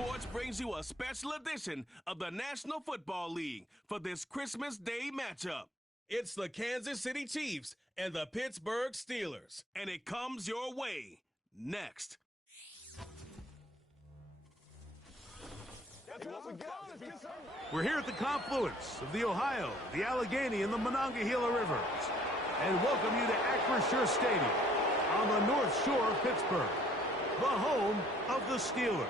Sports brings you a special edition of the National Football League for this Christmas Day matchup. It's the Kansas City Chiefs and the Pittsburgh Steelers, and it comes your way next. We're here at the confluence of the Ohio, the Allegheny, and the Monongahela Rivers, and welcome you to Acrisure Stadium on the North Shore of Pittsburgh, the home of the Steelers.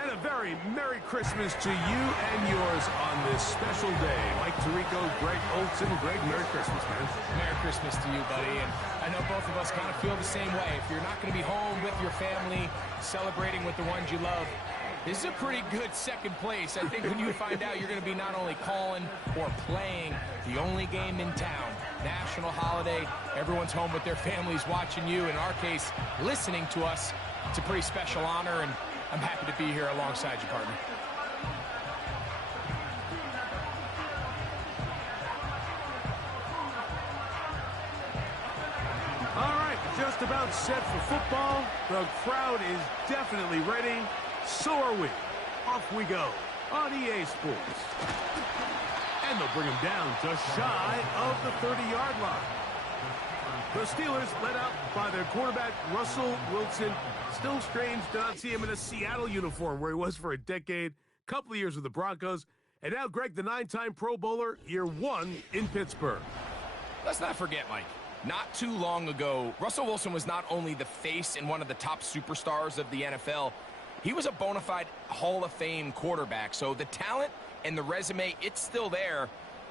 And a very Merry Christmas to you and yours on this special day. Mike Tirico, Greg Olson. Greg, Merry Christmas, man. Merry Christmas to you, buddy. And I know both of us kind of feel the same way. If you're not going to be home with your family, celebrating with the ones you love, this is a pretty good second place. I think when you find out you're going to be not only calling or playing the only game in town, national holiday, everyone's home with their families watching you, in our case, listening to us. It's a pretty special honor, and I'm happy to be here alongside you, partner. All right, just about set for football. The crowd is definitely ready. So are we. Off we go on EA Sports. And they'll bring him down just shy of the 30-yard line. The Steelers led out by their quarterback, Russell Wilson. Still strange to not see him in a Seattle uniform where he was for a decade, couple of years with the Broncos. And now Greg, the 9-time Pro Bowler, year one in Pittsburgh. Let's not forget, Mike, not too long ago, Russell Wilson was not only the face and one of the top superstars of the NFL, he was a bona fide Hall of Fame quarterback. So the talent and the resume, it's still there.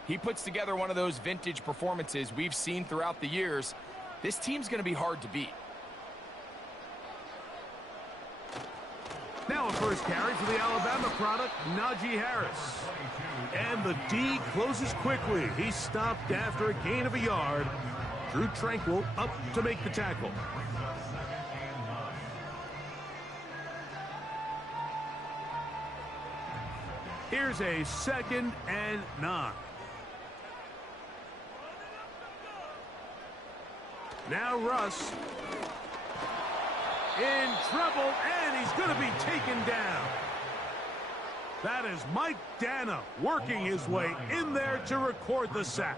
He puts together one of those vintage performances we've seen throughout the years. This team's going to be hard to beat. Now a first carry for the Alabama product, Najee Harris. And the D closes quickly. He stopped after a gain of a yard. Drew Tranquil up to make the tackle. Here's a 2nd and 9. Now Russ in trouble, and he's going to be taken down. That is Mike Dana working his way in there to record the sack.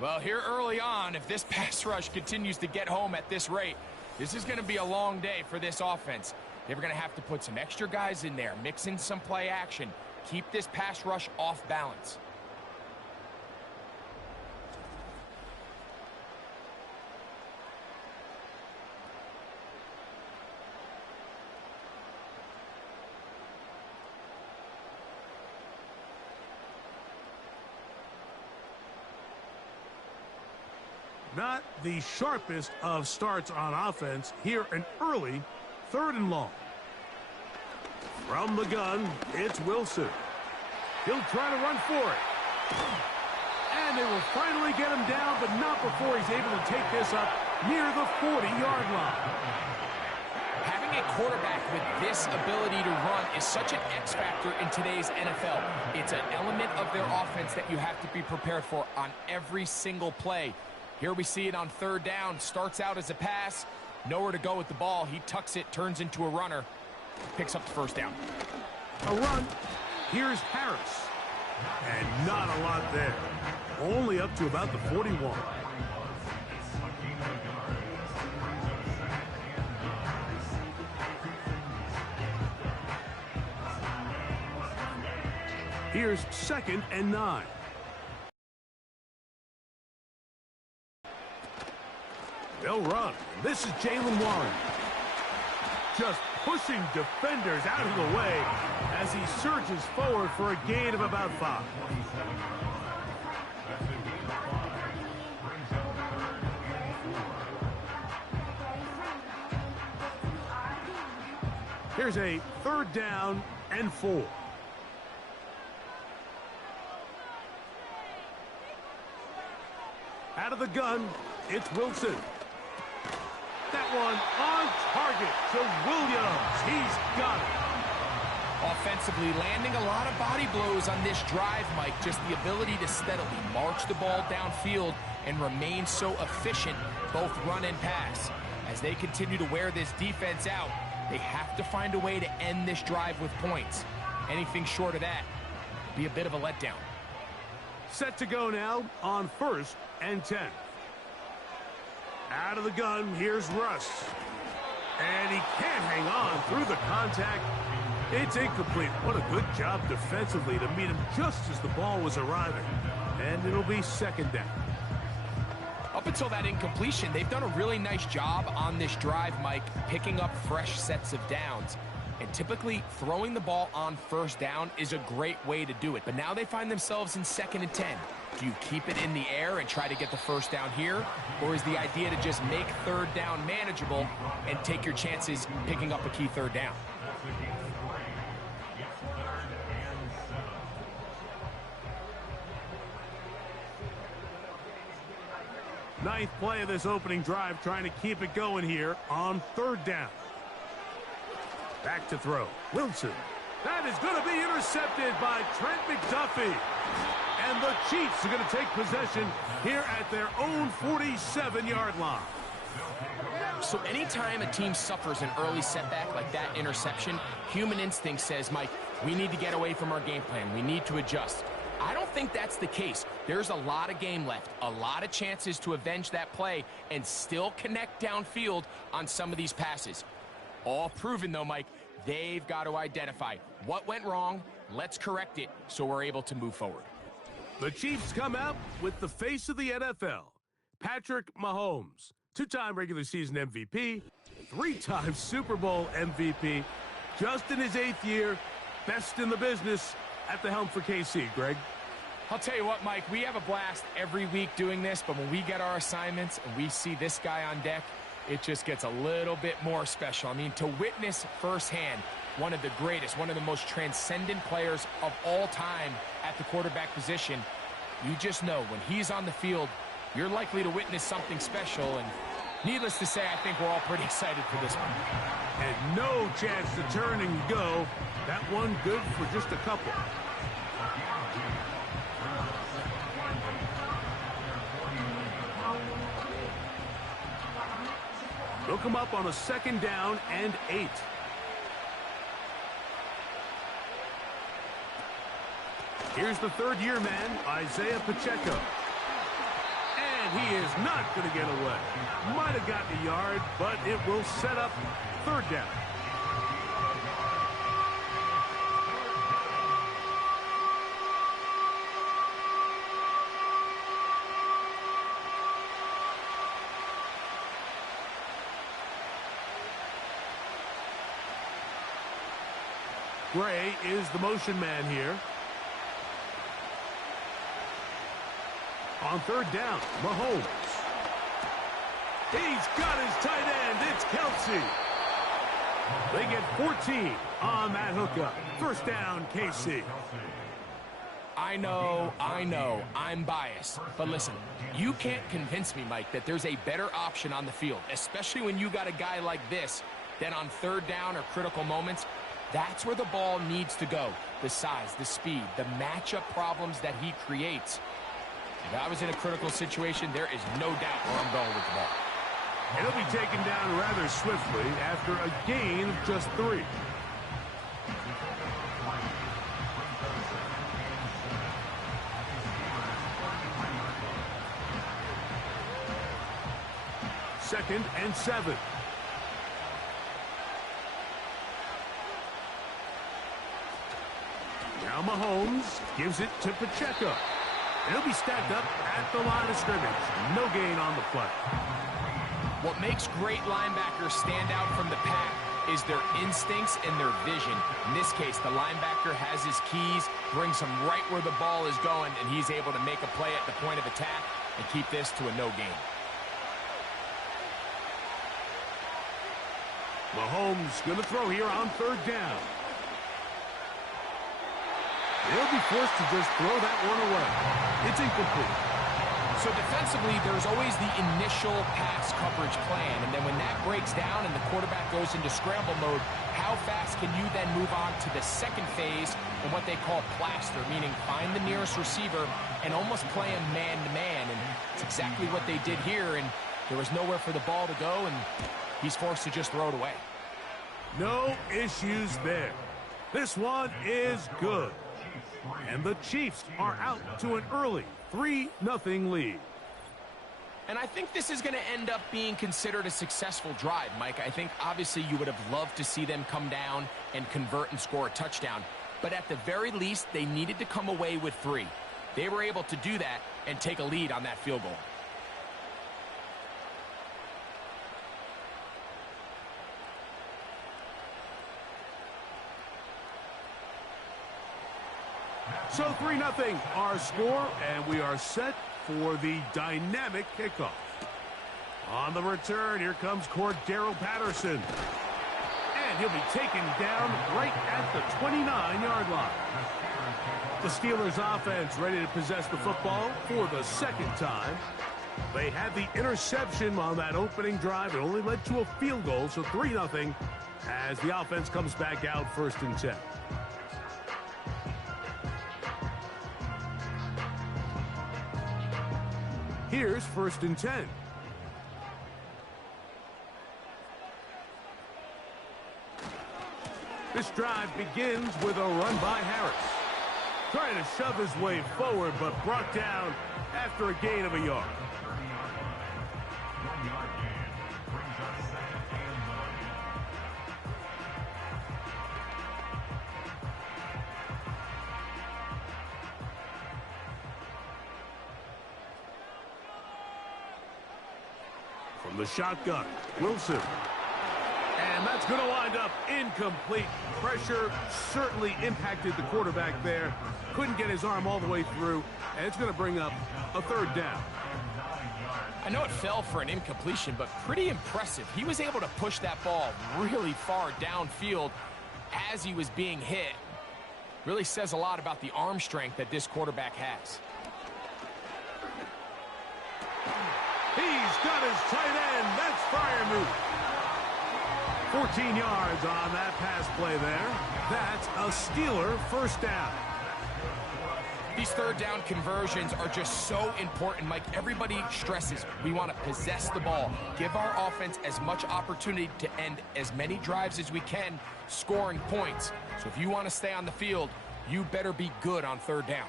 Well, here early on, if this pass rush continues to get home at this rate, this is going to be a long day for this offense. They're going to have to put some extra guys in there, mix in some play action, keep this pass rush off balance. Not the sharpest of starts on offense. Here an early 3rd and long. From the gun, it's Wilson. He'll try to run for it. And they will finally get him down, but not before he's able to take this up near the 40-yard line. Having a quarterback with this ability to run is such an X factor in today's NFL. It's an element of their offense that you have to be prepared for on every single play. Here we see it on 3rd down. Starts out as a pass. Nowhere to go with the ball. He tucks it, turns into a runner. Picks up the 1st down. A run. Here's Harris. And not a lot there. Only up to about the 41. Here's 2nd and 9. They'll run. This is Jalen Warren. Just pushing defenders out of the way as he surges forward for a gain of about 5. Here's a 3rd down and 4. Out of the gun, it's Wilson. That one on target to Williams. He's got it. Offensively, landing a lot of body blows on this drive, Mike. Just the ability to steadily march the ball downfield and remain so efficient, both run and pass. As they continue to wear this defense out, They have to find a way to end this drive with points. Anything short of that would be a bit of a letdown. Set to go now on 1st and 10. Out of the gun, here's Russ. And he can't hang on through the contact. It's incomplete. What a good job defensively to meet him just as the ball was arriving. And it'll be 2nd down. Up until that incompletion, they've done a really nice job on this drive, Mike, picking up fresh sets of downs. And typically, throwing the ball on 1st down is a great way to do it. But now they find themselves in 2nd and 10. Do you keep it in the air and try to get the 1st down here? Or is the idea to just make 3rd down manageable and take your chances picking up a key 3rd down? Ninth play of this opening drive, trying to keep it going here on 3rd down. Back to throw. Wilson. That is going to be intercepted by Trent McDuffie. And the Chiefs are going to take possession here at their own 47-yard line. So anytime a team suffers an early setback like that interception, human instinct says, Mike, we need to get away from our game plan. We need to adjust. I don't think that's the case. There's a lot of game left, a lot of chances to avenge that play and still connect downfield on some of these passes. All proven, though, Mike, they've got to identify what went wrong, let's correct it so we're able to move forward. The Chiefs come out with the face of the NFL, Patrick Mahomes, 2-time regular season MVP, 3-time Super Bowl MVP, just in his 8th year, best in the business at the helm for KC. Greg? I'll tell you what, Mike, we have a blast every week doing this, but when we get our assignments and we see this guy on deck, it just gets a little bit more special. I mean, to witness firsthand one of the greatest, one of the most transcendent players of all time at the quarterback position, you just know when he's on the field, you're likely to witness something special. And needless to say, I think we're all pretty excited for this one. And no chance to turn and go. That one good for just a couple. They'll come up on a 2nd down and 8. Here's the 3rd-year man, Isaiah Pacheco. And he is not going to get away. Might have gotten a yard, but it will set up 3rd down. Gray is the motion man here. On 3rd down, Mahomes. He's got his tight end. It's Kelsey. They get 14 on that hookup. 1st down, KC. I know, I'm biased. But listen, you can't convince me, Mike, that there's a better option on the field, especially when you got a guy like this, than on 3rd down or critical moments. That's where the ball needs to go. The size, the speed, the matchup problems that he creates. If I was in a critical situation, there is no doubt where I'm going with the ball. And he'll be taken down rather swiftly after a gain of just 3. Second and 7. Now Mahomes gives it to Pacheco. He'll be stacked up at the line of scrimmage. No gain on the play. What makes great linebackers stand out from the pack is their instincts and their vision. In this case, the linebacker has his keys, brings him right where the ball is going, and he's able to make a play at the point of attack and keep this to a no gain. Mahomes going to throw here on 3rd down. They'll be forced to just throw that one away. It's incomplete. So defensively, there's always the initial pass coverage plan, and then when that breaks down and the quarterback goes into scramble mode, how fast can you then move on to the 2nd phase and what they call plaster, meaning find the nearest receiver and almost play him man-to-man, and it's exactly what they did here, and there was nowhere for the ball to go, and he's forced to just throw it away. No issues there. This one is good. And the Chiefs are out to an early 3-0 lead. And I think this is going to end up being considered a successful drive, Mike. I think obviously you would have loved to see them come down and convert and score a touchdown. But at the very least, they needed to come away with 3. They were able to do that and take a lead on that field goal. So 3-0 our score, and we are set for the dynamic kickoff. On the return, here comes Cordero Patterson. And he'll be taken down right at the 29-yard line. The Steelers offense ready to possess the football for the second time. They had the interception on that opening drive. It only led to a field goal, so 3-0 as the offense comes back out 1st and 10. Here's 1st and 10. This drive begins with a run by Harris. Trying to shove his way forward, but brought down after a gain of a yard. From the shotgun, Wilson. And that's going to wind up incomplete. Pressure certainly impacted the quarterback there. Couldn't get his arm all the way through, and it's going to bring up a 3rd down. I know it fell for an incompletion, but pretty impressive. He was able to push that ball really far downfield as he was being hit. Really says a lot about the arm strength that this quarterback has. He's got his tight end. That's Freiermuth. 14 yards on that pass play there. That's a Steeler 1st down. These 3rd down conversions are just so important, Mike. Everybody stresses we want to possess the ball, give our offense as much opportunity to end as many drives as we can, scoring points. So if you want to stay on the field, you better be good on 3rd down.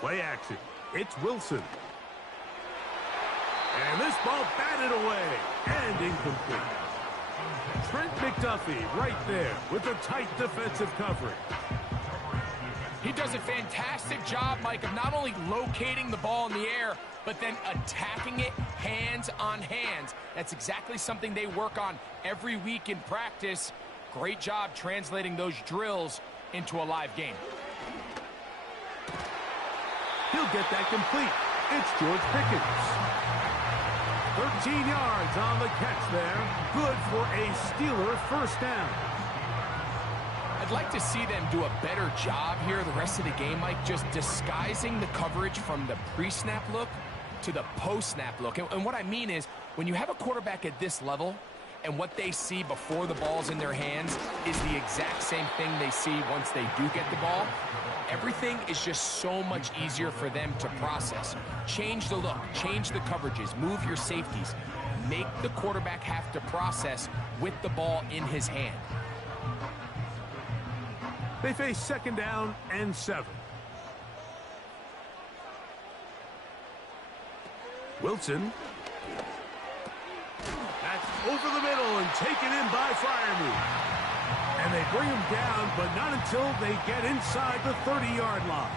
Play action. It's Wilson. And this ball batted away and incomplete. Trent McDuffie right there with a tight defensive coverage. He does a fantastic job, Mike, of not only locating the ball in the air, but then attacking it hands on hands. That's exactly something they work on every week in practice. Great job translating those drills into a live game. He'll get that complete. It's George Pickens. 13 yards on the catch there. Good for a Steeler 1st down. I'd like to see them do a better job here the rest of the game, Mike, just disguising the coverage from the pre-snap look to the post-snap look. And what I mean is, when you have a quarterback at this level, and what they see before the ball's in their hands is the exact same thing they see once they do get the ball, everything is just so much easier for them to process. Change the look, change the coverages, move your safeties. Make the quarterback have to process with the ball in his hand. They face 2nd down and 7. Wilson. That's over the middle and taken in by Freiermuth. And they bring him down, but not until they get inside the 30-yard line.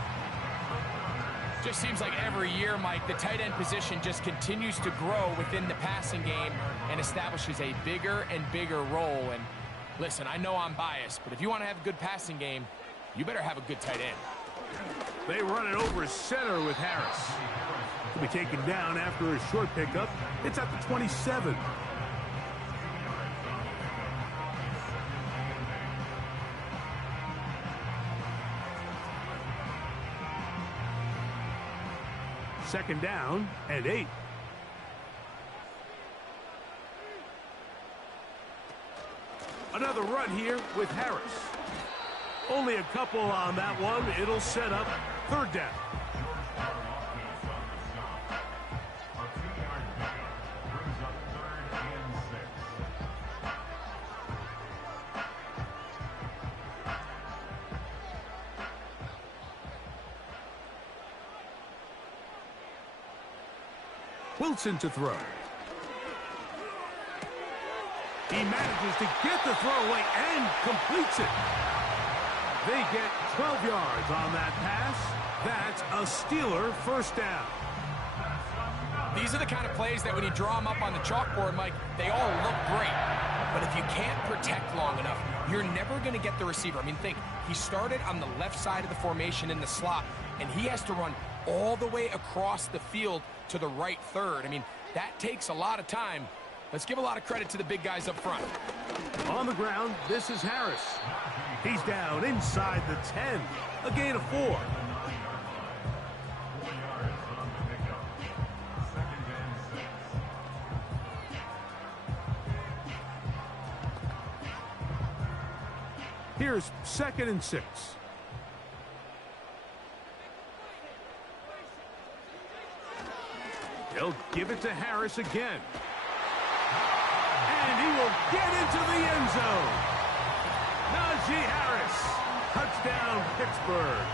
Just seems like every year, Mike, the tight end position just continues to grow within the passing game and establishes a bigger and bigger role. And listen, I know I'm biased, but if you want to have a good passing game, you better have a good tight end. They run it over center with Harris. He'll be taken down after a short pickup. It's at the 27. Second down and 8. Another run here with Harris. Only a couple on that one. It'll set up 3rd down. Wilson to throw. He manages to get the throwaway and completes it. They get 12 yards on that pass. That's a Steeler first down. These are the kind of plays that when you draw them up on the chalkboard, Mike, they all look great. But if you can't protect long enough, you're never going to get the receiver. I mean, think, he started on the left side of the formation in the slot, and he has to run all the way across the field to the right third. I mean, that takes a lot of time. Let's give a lot of credit to the big guys up front. On the ground, this is Harris. He's down inside the 10. A gain of 4. Here's 2nd and 6. They'll give it to Harris again. And he will get into the end zone. Najee Harris. Touchdown, Pittsburgh.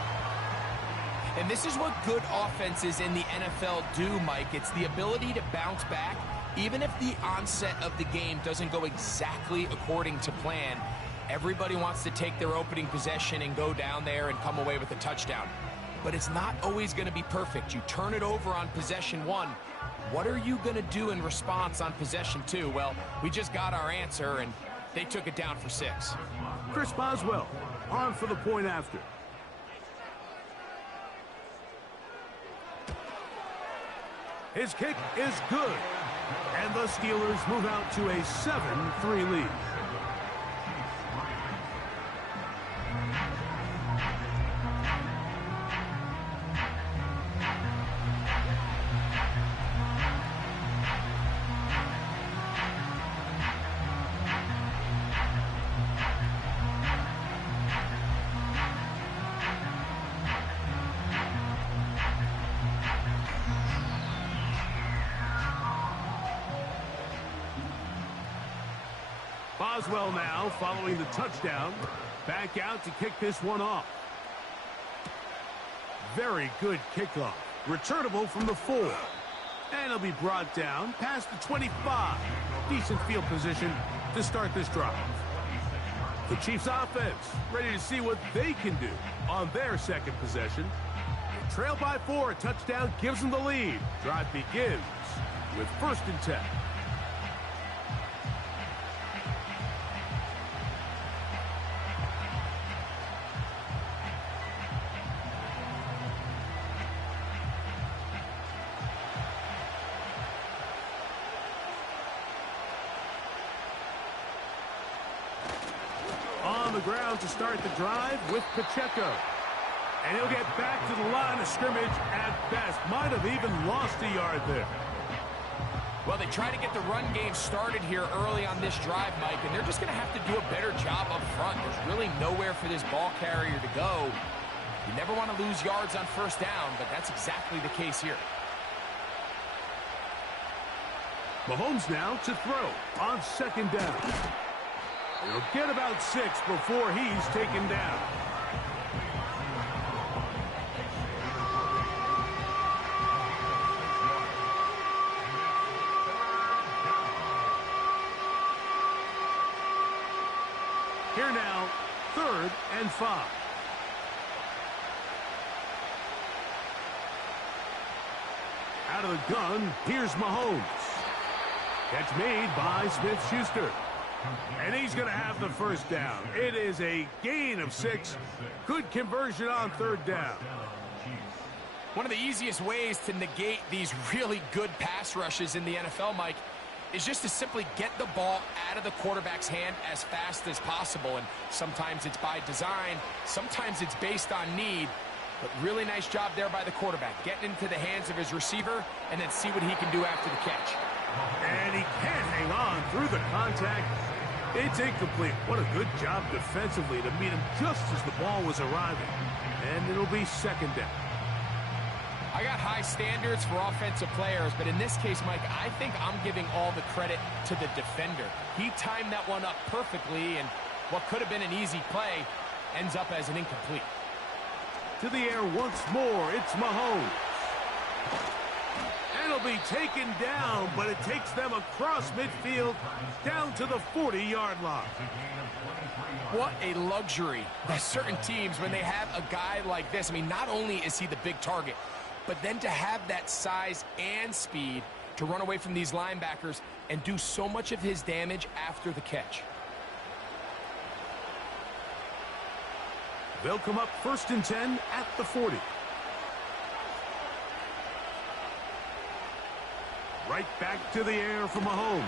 And this is what good offenses in the NFL do, Mike. It's the ability to bounce back, even if the onset of the game doesn't go exactly according to plan. Everybody wants to take their opening possession and go down there and come away with a touchdown. But it's not always going to be perfect. You turn it over on possession 1. What are you going to do in response on possession 2? Well, we just got our answer, and they took it down for 6. Chris Boswell on for the point after. His kick is good. And the Steelers move out to a 7-3 lead. Boswell now following the touchdown. Back out to kick this one off. Very good kickoff. Returnable from the 4. And he'll be brought down past the 25. Decent field position to start this drive. The Chiefs offense ready to see what they can do on their 2nd possession. Trail by 4. A touchdown gives them the lead. Drive begins with 1st and 10. On the ground to start the drive with Pacheco. And he'll get back to the line of scrimmage at best. Might have even lost a yard there. Well, they try to get the run game started here early on this drive, Mike, and they're just going to have to do a better job up front. There's really nowhere for this ball carrier to go. You never want to lose yards on 1st down, but that's exactly the case here. Mahomes now to throw on 2nd down. He'll get about 6 before he's taken down. Here now, 3rd and 5. Out of the gun, here's Mahomes. Catch made by Smith-Schuster. And he's going to have the 1st down. It is a gain of 6. Good conversion on 3rd down. One of the easiest ways to negate these really good pass rushes in the NFL, Mike, is just to simply get the ball out of the quarterback's hand as fast as possible. And sometimes it's by design, sometimes it's based on need. But really nice job there by the quarterback, getting into the hands of his receiver and then see what he can do after the catch. And he can't hang on through the contact. It's incomplete. What a good job defensively to meet him just as the ball was arriving. And it'll be 2nd down. I got high standards for offensive players, but in this case, Mike, I think I'm giving all the credit to the defender. He timed that one up perfectly, and what could have been an easy play ends up as an incomplete. To the air once more, it's Mahomes. And He'll be taken down, but it takes them across midfield down to the 40-yard line. What a luxury that certain teams, when they have a guy like this, I mean, not only is he the big target, but then to have that size and speed to run away from these linebackers and do so much of his damage after the catch. They'll come up 1st and 10 at the 40. Right back to the air for Mahomes.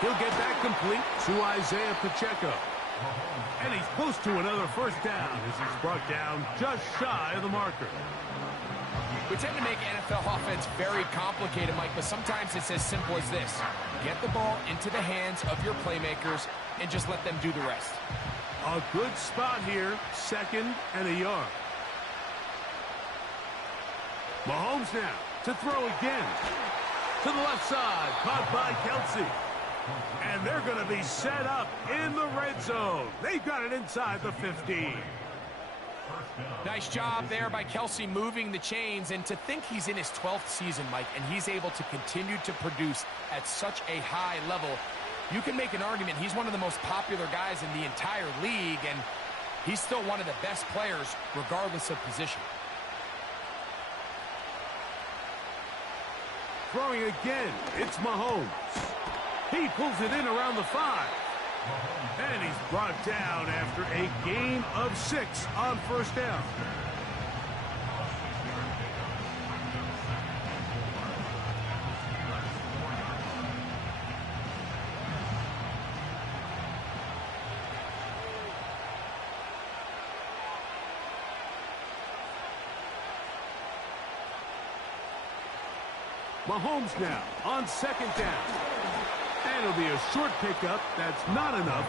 He'll get that complete to Isaiah Pacheco. And he's close to another first down as he's brought down just shy of the marker. We tend to make NFL offense very complicated, Mike, but sometimes it's as simple as this. Get the ball into the hands of your playmakers and just let them do the rest. A good spot here, 2nd and a yard. Mahomes now to throw again. To the left side, caught by Kelsey. And they're going to be set up in the red zone. They've got it inside the 15. Nice job there by Kelsey moving the chains, and to think he's in his 12th season, Mike, and he's able to continue to produce at such a high level. You can make an argument he's one of the most popular guys in the entire league, and he's still one of the best players regardless of position. Throwing again, it's Mahomes. He pulls it in around the 5. And he's brought down after a gain of 6 on first down. Mahomes now on 2nd down. And it'll be a short pickup that's not enough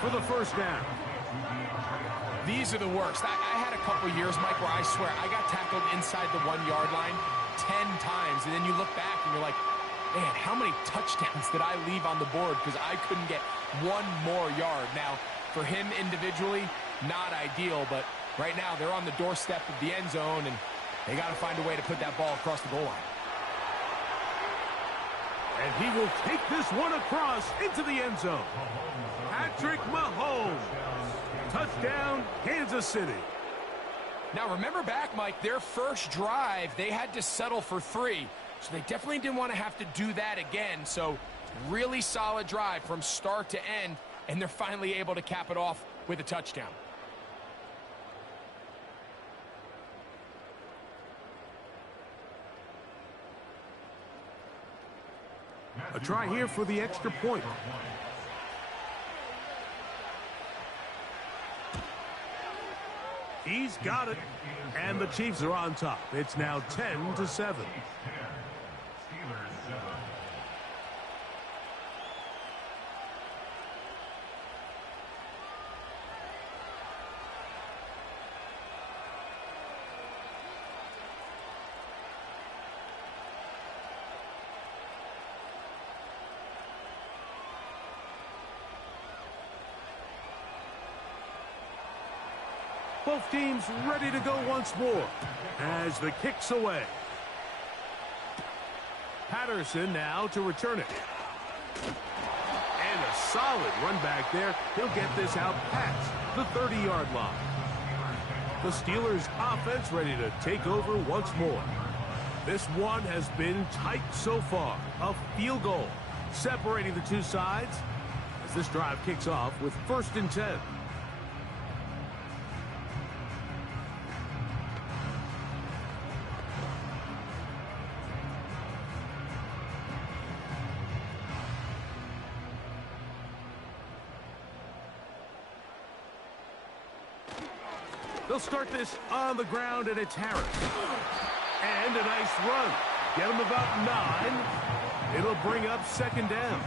for the first down. These are the worst. I had a couple years, Mike, where I swear I got tackled inside the 1-yard line 10 times. And then you look back and you're like, man, how many touchdowns did I leave on the board because I couldn't get one more yard? Now, for him individually, not ideal, but right now they're on the doorstep of the end zone, and they got to find a way to put that ball across the goal line. And he will take this one across into the end zone. Patrick Mahomes. Touchdown, Kansas City. Now, remember back, Mike, their first drive, they had to settle for 3. So they definitely didn't want to have to do that again. So really solid drive from start to end, and they're finally able to cap it off with a touchdown. A try here for the extra point. He's got it. And the Chiefs are on top. It's now 10-7. Both teams ready to go once more as the kick's away. Patterson now to return it. And a solid run back there. He'll get this out past the 30-yard line. The Steelers' offense ready to take over once more. This one has been tight so far. A field goal separating the two sides as this drive kicks off with 1st and 10. They'll start this on the ground, and it's Harris. And a nice run. Get him about 9. It'll bring up 2nd down.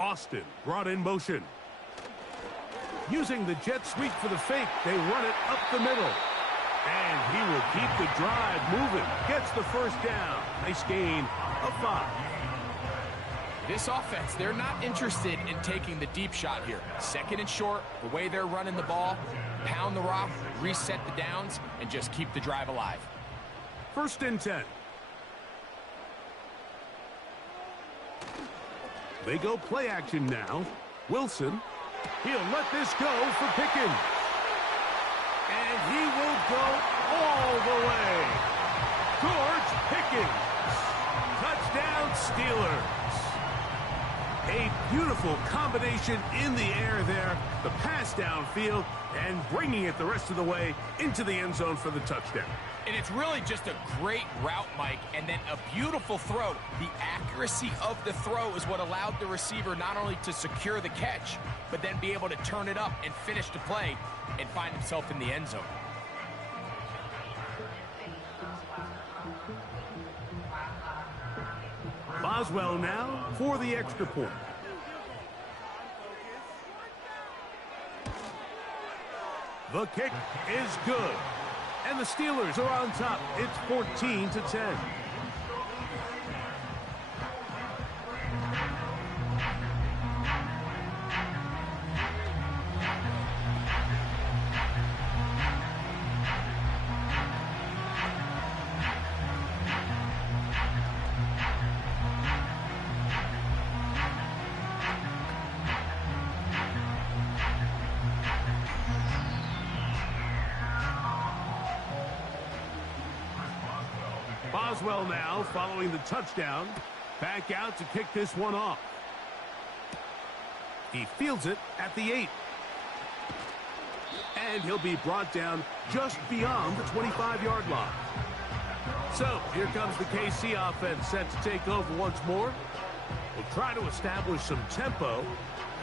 Austin brought in motion. Using the jet sweep for the fake, they run it up the middle. And he will keep the drive moving. Gets the first down. Nice gain of 5. This offense, they're not interested in taking the deep shot here. Second and short, the way they're running the ball, pound the rock, reset the downs, and just keep the drive alive. 1st and 10. They go play action now. Wilson, he'll let this go for Pickens. And he will go all the way. George Pickens. Touchdown, Steelers. A beautiful combination in the air there. The pass downfield and bringing it the rest of the way into the end zone for the touchdown. And it's really just a great route, Mike, and then a beautiful throw. The accuracy of the throw is what allowed the receiver not only to secure the catch, but then be able to turn it up and finish the play and find himself in the end zone. Boswell now for the extra point. The kick is good. And the Steelers are on top. It's 14-10. Boswell now following the touchdown. Back out to kick this one off. He fields it at the 8. And he'll be brought down just beyond the 25-yard line. So here comes the KC offense set to take over once more. We'll try to establish some tempo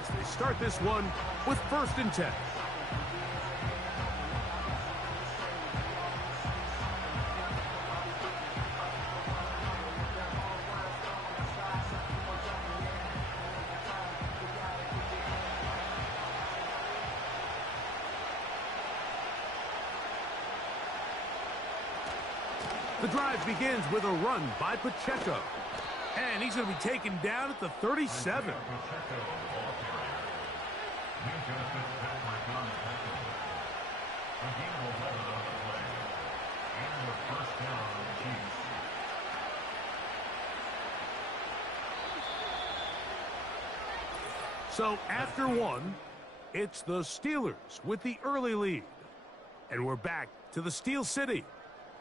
as they start this one with 1st and 10. The drive begins with a run by Pacheco. And he's going to be taken down at the 37. So after one, it's the Steelers with the early lead. And we're back to the Steel City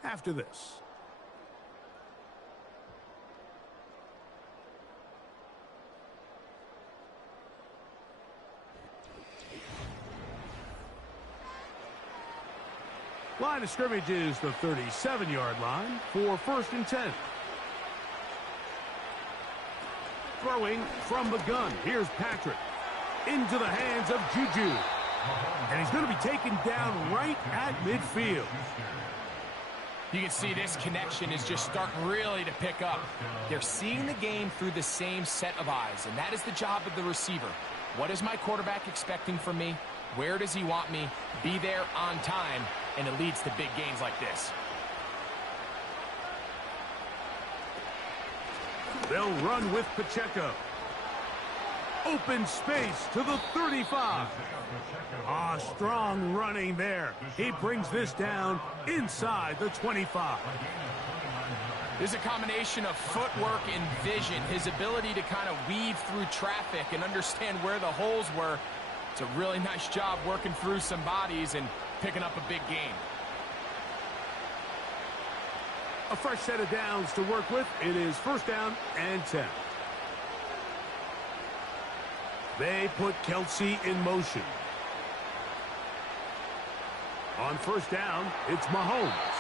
after this. Line of scrimmage is the 37-yard line for 1st and 10. Throwing from the gun. Here's Patrick. Into the hands of Juju. And he's going to be taken down right at midfield. You can see this connection is just starting really to pick up. They're seeing the game through the same set of eyes, and that is the job of the receiver. What is my quarterback expecting from me? Where does he want me? Be there on time, and it leads to big gains like this. They'll run with Pacheco. Open space to the 35. Strong running there. He brings this down inside the 25. There's a combination of footwork and vision, his ability to kind of weave through traffic and understand where the holes were. It's a really nice job working through some bodies and picking up a big gain. A fresh set of downs to work with. It is 1st down and 10. They put Kelsey in motion. On 1st down, it's Mahomes.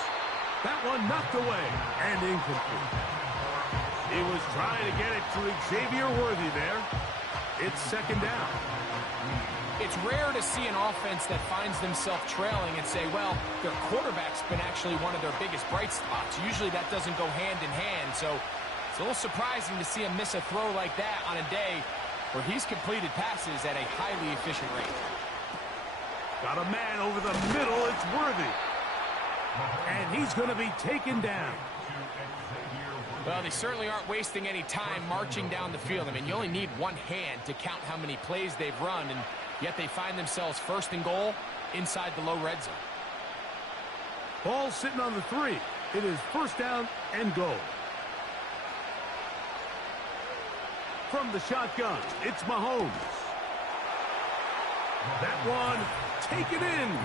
That one knocked away and incomplete. He was trying to get it to Xavier Worthy there. It's 2nd down. It's rare to see an offense that finds themselves trailing and say, well, their quarterback's been actually one of their biggest bright spots. Usually that doesn't go hand in hand, so it's a little surprising to see him miss a throw like that on a day where he's completed passes at a highly efficient rate. Got a man over the middle. It's Worthy. He's going to be taken down. Well, they certainly aren't wasting any time marching down the field. I mean, you only need one hand to count how many plays they've run, and yet they find themselves first and goal inside the low red zone. Ball sitting on the 3. It is first down and goal. From the shotgun, it's Mahomes. That one, taken in.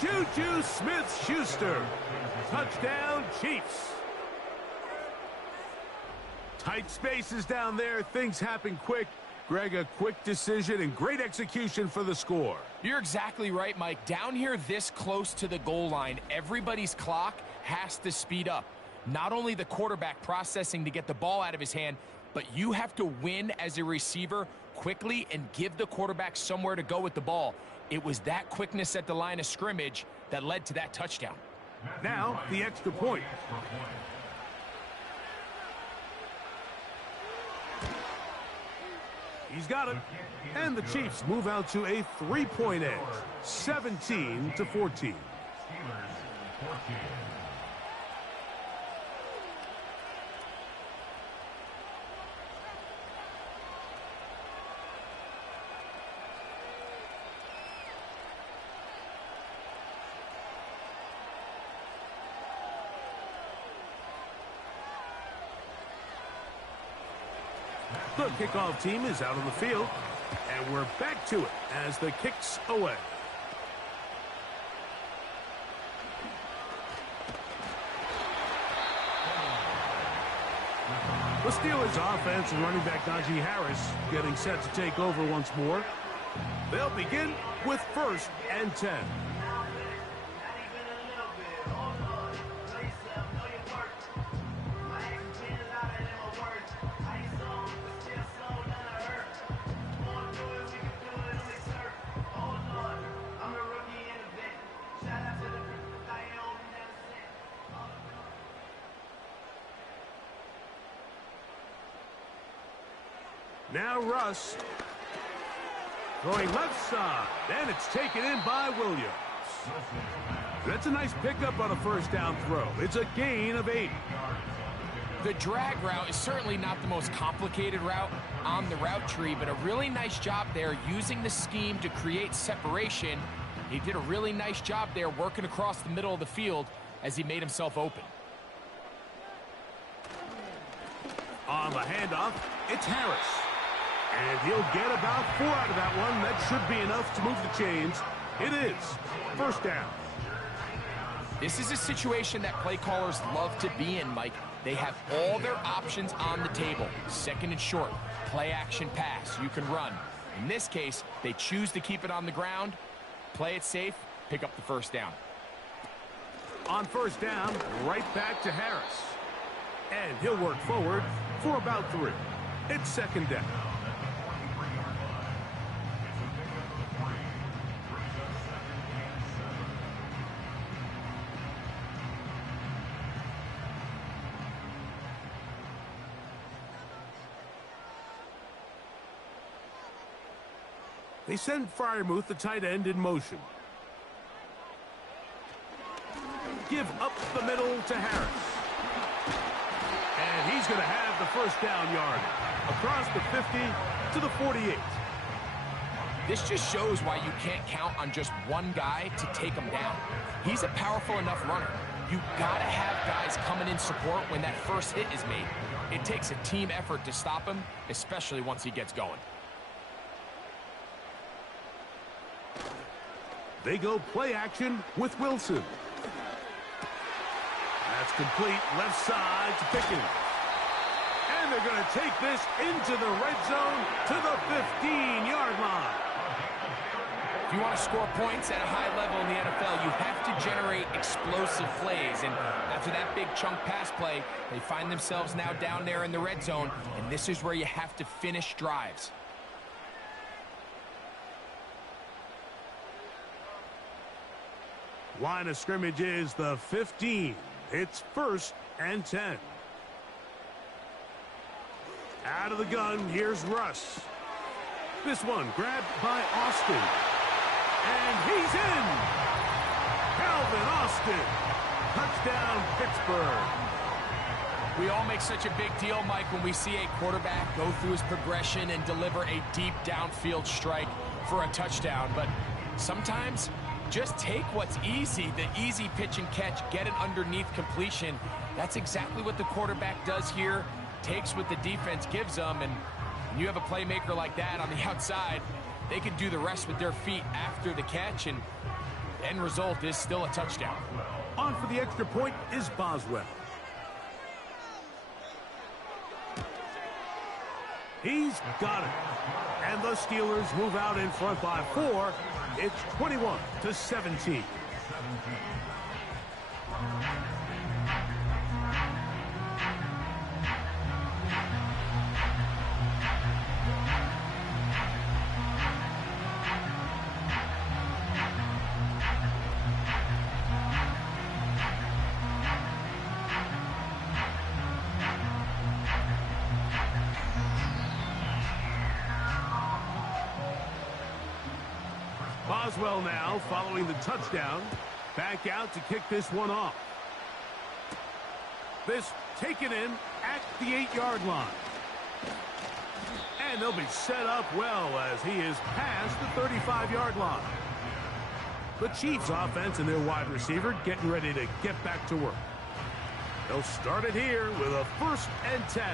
Juju Smith-Schuster. Touchdown, Chiefs. Tight spaces down there. Things happen quick. Greg, a quick decision and great execution for the score. You're exactly right, Mike. Down here this close to the goal line, everybody's clock has to speed up. Not only the quarterback processing to get the ball out of his hand, but you have to win as a receiver quickly and give the quarterback somewhere to go with the ball. It was that quickness at the line of scrimmage that led to that touchdown. Now, the extra point. He's got it. And the Chiefs move out to a 3-point edge, 17-14. The kickoff team is out on the field, and we're back to it as the kick's away. The Steelers offense and running back Najee Harris getting set to take over once more. They'll begin with 1st and 10. Now Russ, throwing left side, and it's taken in by Williams. That's a nice pickup on a first down throw. It's a gain of 8. The drag route is certainly not the most complicated route on the route tree, but a really nice job there using the scheme to create separation. He did a really nice job there working across the middle of the field as he made himself open. On the handoff, it's Harris. And he'll get about 4 out of that one. That should be enough to move the chains. It is first down. This is a situation that play callers love to be in, Mike. They have all their options on the table. 2nd and short, play action pass, you can run. In this case, they choose to keep it on the ground, play it safe, pick up the first down. On first down, right back to Harris. And he'll work forward for about 3. It's 2nd down. They send Freiermuth, the tight end, in motion. Give up the middle to Harris. And he's going to have the first down yard. Across the 50 to the 48. This just shows why you can't count on just one guy to take him down. He's a powerful enough runner. You got to have guys coming in support when that first hit is made. It takes a team effort to stop him, especially once he gets going. They go play action with Wilson. That's complete left side to Pickens. And they're going to take this into the red zone to the 15-yard line. If you want to score points at a high level in the NFL, you have to generate explosive plays. And after that big chunk pass play, they find themselves now down there in the red zone. And this is where you have to finish drives. Line of scrimmage is the 15. It's 1st and 10. Out of the gun, here's Russ. This one grabbed by Austin. And he's in! Calvin Austin. Pittsburgh. We all make such a big deal, Mike, when we see a quarterback go through his progression and deliver a deep downfield strike for a touchdown. But sometimes, just take what's easy, the easy pitch and catch, get it underneath completion. That's exactly what the quarterback does here, takes what the defense gives them, and when you have a playmaker like that on the outside, they can do the rest with their feet after the catch, and the end result is still a touchdown. On for the extra point is Boswell. He's got it. And the Steelers move out in front by 4. It's 21-17. Boswell now following the touchdown. Back out to kick this one off. This taken in at the 8-yard line. And they'll be set up well as he is past the 35-yard line. The Chiefs offense and their wide receiver getting ready to get back to work. They'll start it here with a 1st and 10.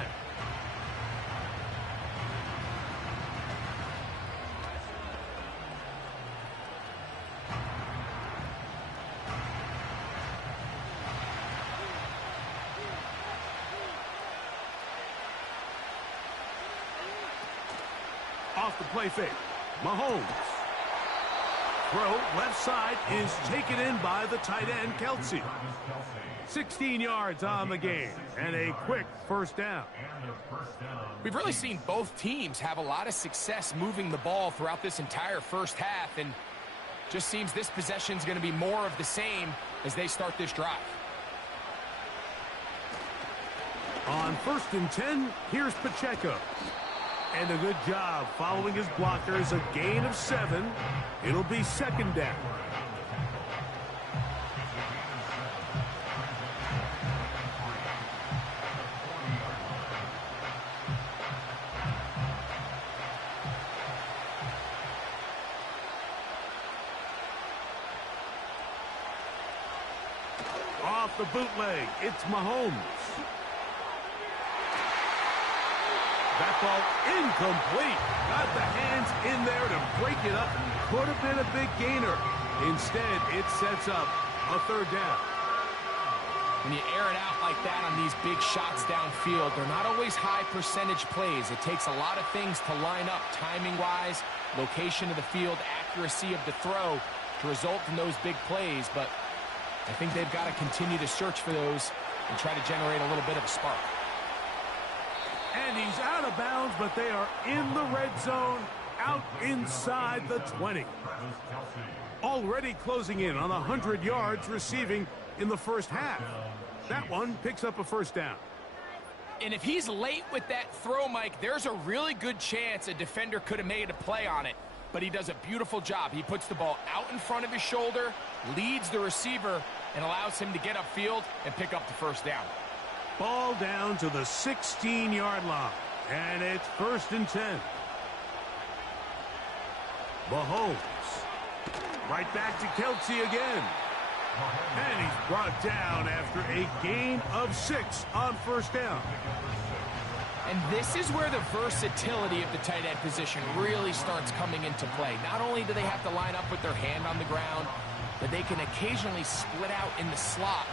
Off the play fake. Mahomes. Throw left side is taken in by the tight end, Kelsey. 16 yards on the game and a quick 1st down. We've really seen both teams have a lot of success moving the ball throughout this entire first half, and just seems this possession is going to be more of the same as they start this drive. On 1st and 10, here's Pacheco. And a good job following his blockers, a gain of 7. It'll be 2nd down. Off the bootleg, it's Mahomes. That ball incomplete. Got the hands in there to break it up. Could have been a big gainer. Instead, it sets up a 3rd down. When you air it out like that on these big shots downfield, they're not always high percentage plays. It takes a lot of things to line up timing-wise, location of the field, accuracy of the throw to result in those big plays. But I think they've got to continue to search for those and try to generate a little bit of a spark. And he's out of bounds, but they are in the red zone, out inside the 20. Already closing in on 100 yards receiving in the first half. That one picks up a 1st down. And if he's late with that throw, Mike, there's a really good chance a defender could have made a play on it. But he does a beautiful job. He puts the ball out in front of his shoulder, leads the receiver, and allows him to get upfield and pick up the 1st down. Ball down to the 16-yard line. And it's 1st and 10. Mahomes. Right back to Kelsey again. And he's brought down after a gain of 6 on 1st down. And this is where the versatility of the tight end position really starts coming into play. Not only do they have to line up with their hand on the ground, but they can occasionally split out in the slot.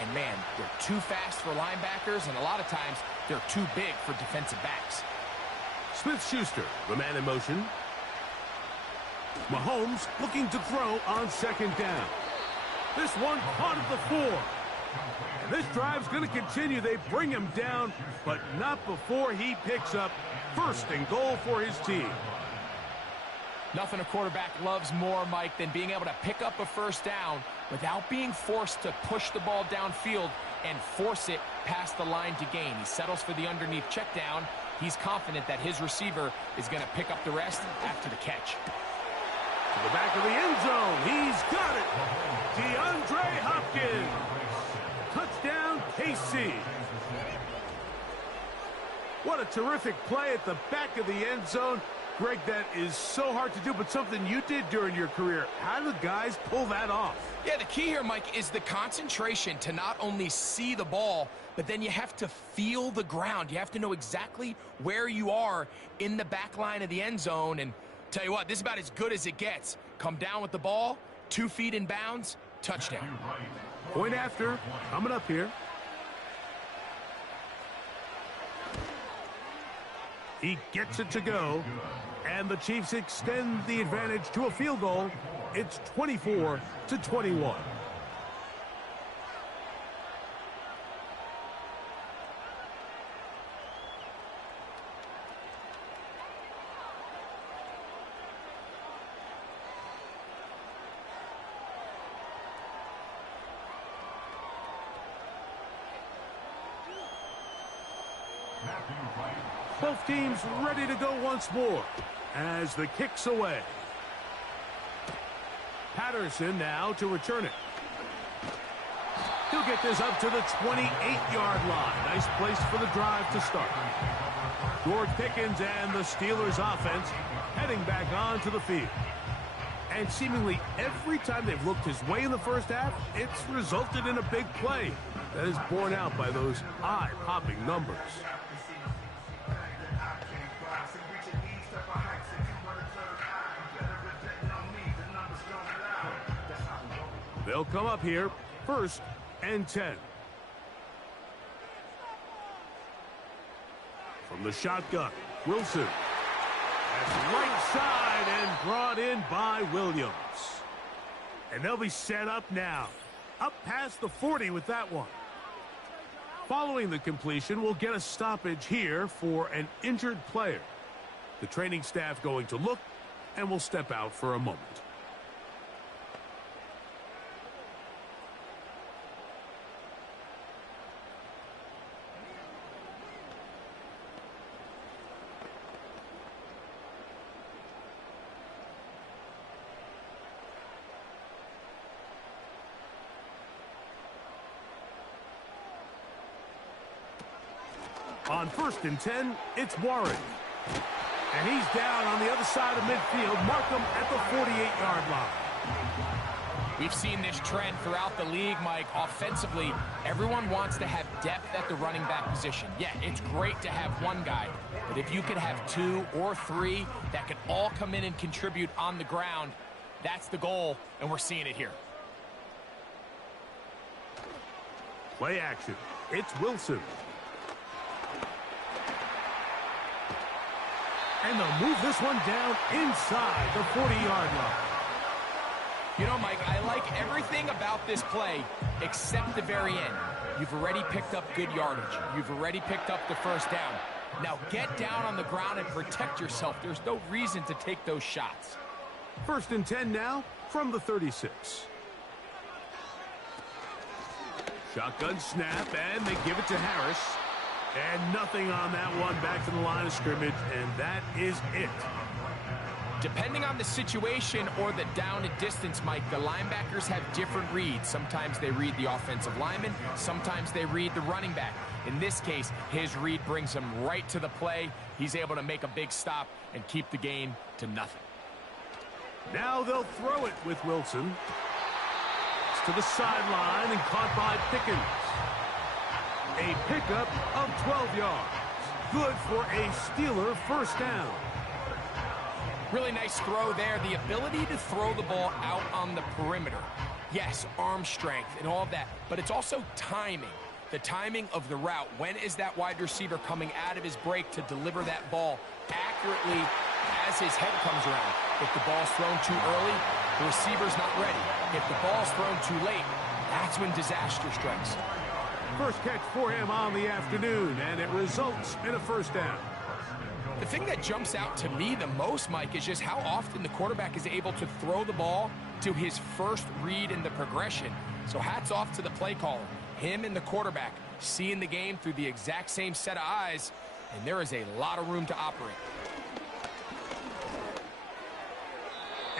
And man, they're too fast for linebackers, and a lot of times they're too big for defensive backs. Smith-Schuster, the man in motion. Mahomes looking to throw on 2nd down. This one caught at the 4. And this drive's going to continue. They bring him down, but not before he picks up 1st and goal for his team. Nothing a quarterback loves more, Mike, than being able to pick up a 1st down without being forced to push the ball downfield and force it past the line to gain. He settles for the underneath check down. He's confident that his receiver is going to pick up the rest after the catch. To the back of the end zone. He's got it. DeAndre Hopkins. Touchdown. receive. What a terrific play at the back of the end zone. Greg, that is so hard to do, but something you did during your career. How do the guys pull that off? Yeah, the key here, Mike, is the concentration to not only see the ball, but then you have to feel the ground. You have to know exactly where you are in the back line of the end zone. And tell you what, this is about as good as it gets. Come down with the ball, 2 feet in bounds, touchdown. Point after, coming up here. He gets it to go, and the Chiefs extend the advantage to a field goal. It's 24-21. Both teams ready to go once more as the kick's away. Patterson now to return it. He'll get this up to the 28-yard line. Nice place for the drive to start. George Pickens and the Steelers offense heading back onto the field. And seemingly every time they've looked his way in the first half, it's resulted in a big play that is borne out by those eye-popping numbers. They'll come up here, 1st and 10. From the shotgun, Wilson. That's right side and brought in by Williams. And they'll be set up now. Up past the 40 with that one. Following the completion, we'll get a stoppage here for an injured player. The training staff going to look, and we'll step out for a moment. On 1st and 10, it's Warren. And he's down on the other side of midfield. Mark him at the 48-yard line. We've seen this trend throughout the league, Mike. Offensively, everyone wants to have depth at the running back position. Yeah, it's great to have one guy, but if you could have 2 or 3 that could all come in and contribute on the ground, that's the goal, and we're seeing it here. Play action. It's Wilson. And they'll move this one down inside the 40-yard line. You know, Mike, I like everything about this play except the very end. You've already picked up good yardage. You've already picked up the first down. Now get down on the ground and protect yourself. There's no reason to take those shots. 1st and 10 now from the 36. Shotgun snap, and they give it to Harris. And nothing on that one, back to the line of scrimmage, and that is it. Depending on the situation or the down and distance, Mike, the linebackers have different reads. Sometimes they read the offensive lineman, sometimes they read the running back. In this case, his read brings him right to the play. He's able to make a big stop and keep the game to nothing. Now they'll throw it with Wilson. It's to the sideline and caught by Pickens. A pickup of 12 yards. Good for a Steeler first down. Really nice throw there. The ability to throw the ball out on the perimeter. Yes, arm strength and all of that, but it's also timing. The timing of the route. When is that wide receiver coming out of his break to deliver that ball accurately as his head comes around? If the ball's thrown too early, the receiver's not ready. If the ball's thrown too late, that's when disaster strikes. First catch for him on the afternoon, and it results in a first down. The thing that jumps out to me the most, Mike, is just how often the quarterback is able to throw the ball to his first read in the progression. So hats off to the play caller. Him and the quarterback seeing the game through the exact same set of eyes, and there is a lot of room to operate.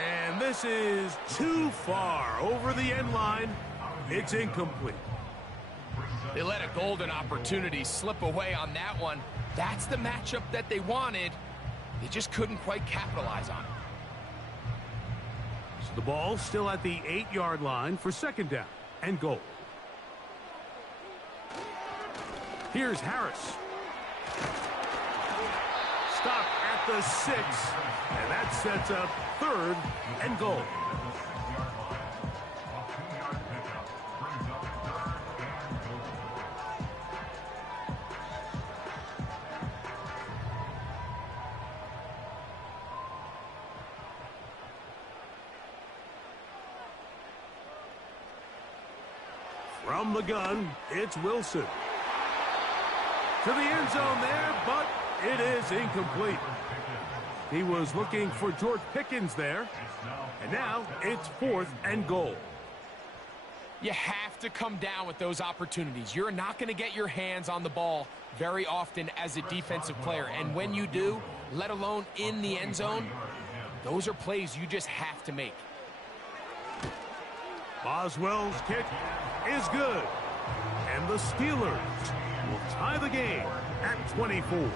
And this is too far over the end line. It's incomplete. They let a golden opportunity slip away on that one. That's the matchup that they wanted. They just couldn't quite capitalize on it. So the ball still at the 8-yard line for second down and goal. Here's Harris. Stop at the 6, and that sets up third and goal. From the gun, it's Wilson. To the end zone there, but it is incomplete. He was looking for George Pickens there. And now it's fourth and goal. You have to come down with those opportunities. You're not going to get your hands on the ball very often as a defensive player. And when you do, let alone in the end zone, those are plays you just have to make. Boswell's kick is good. And the Steelers will tie the game at 24.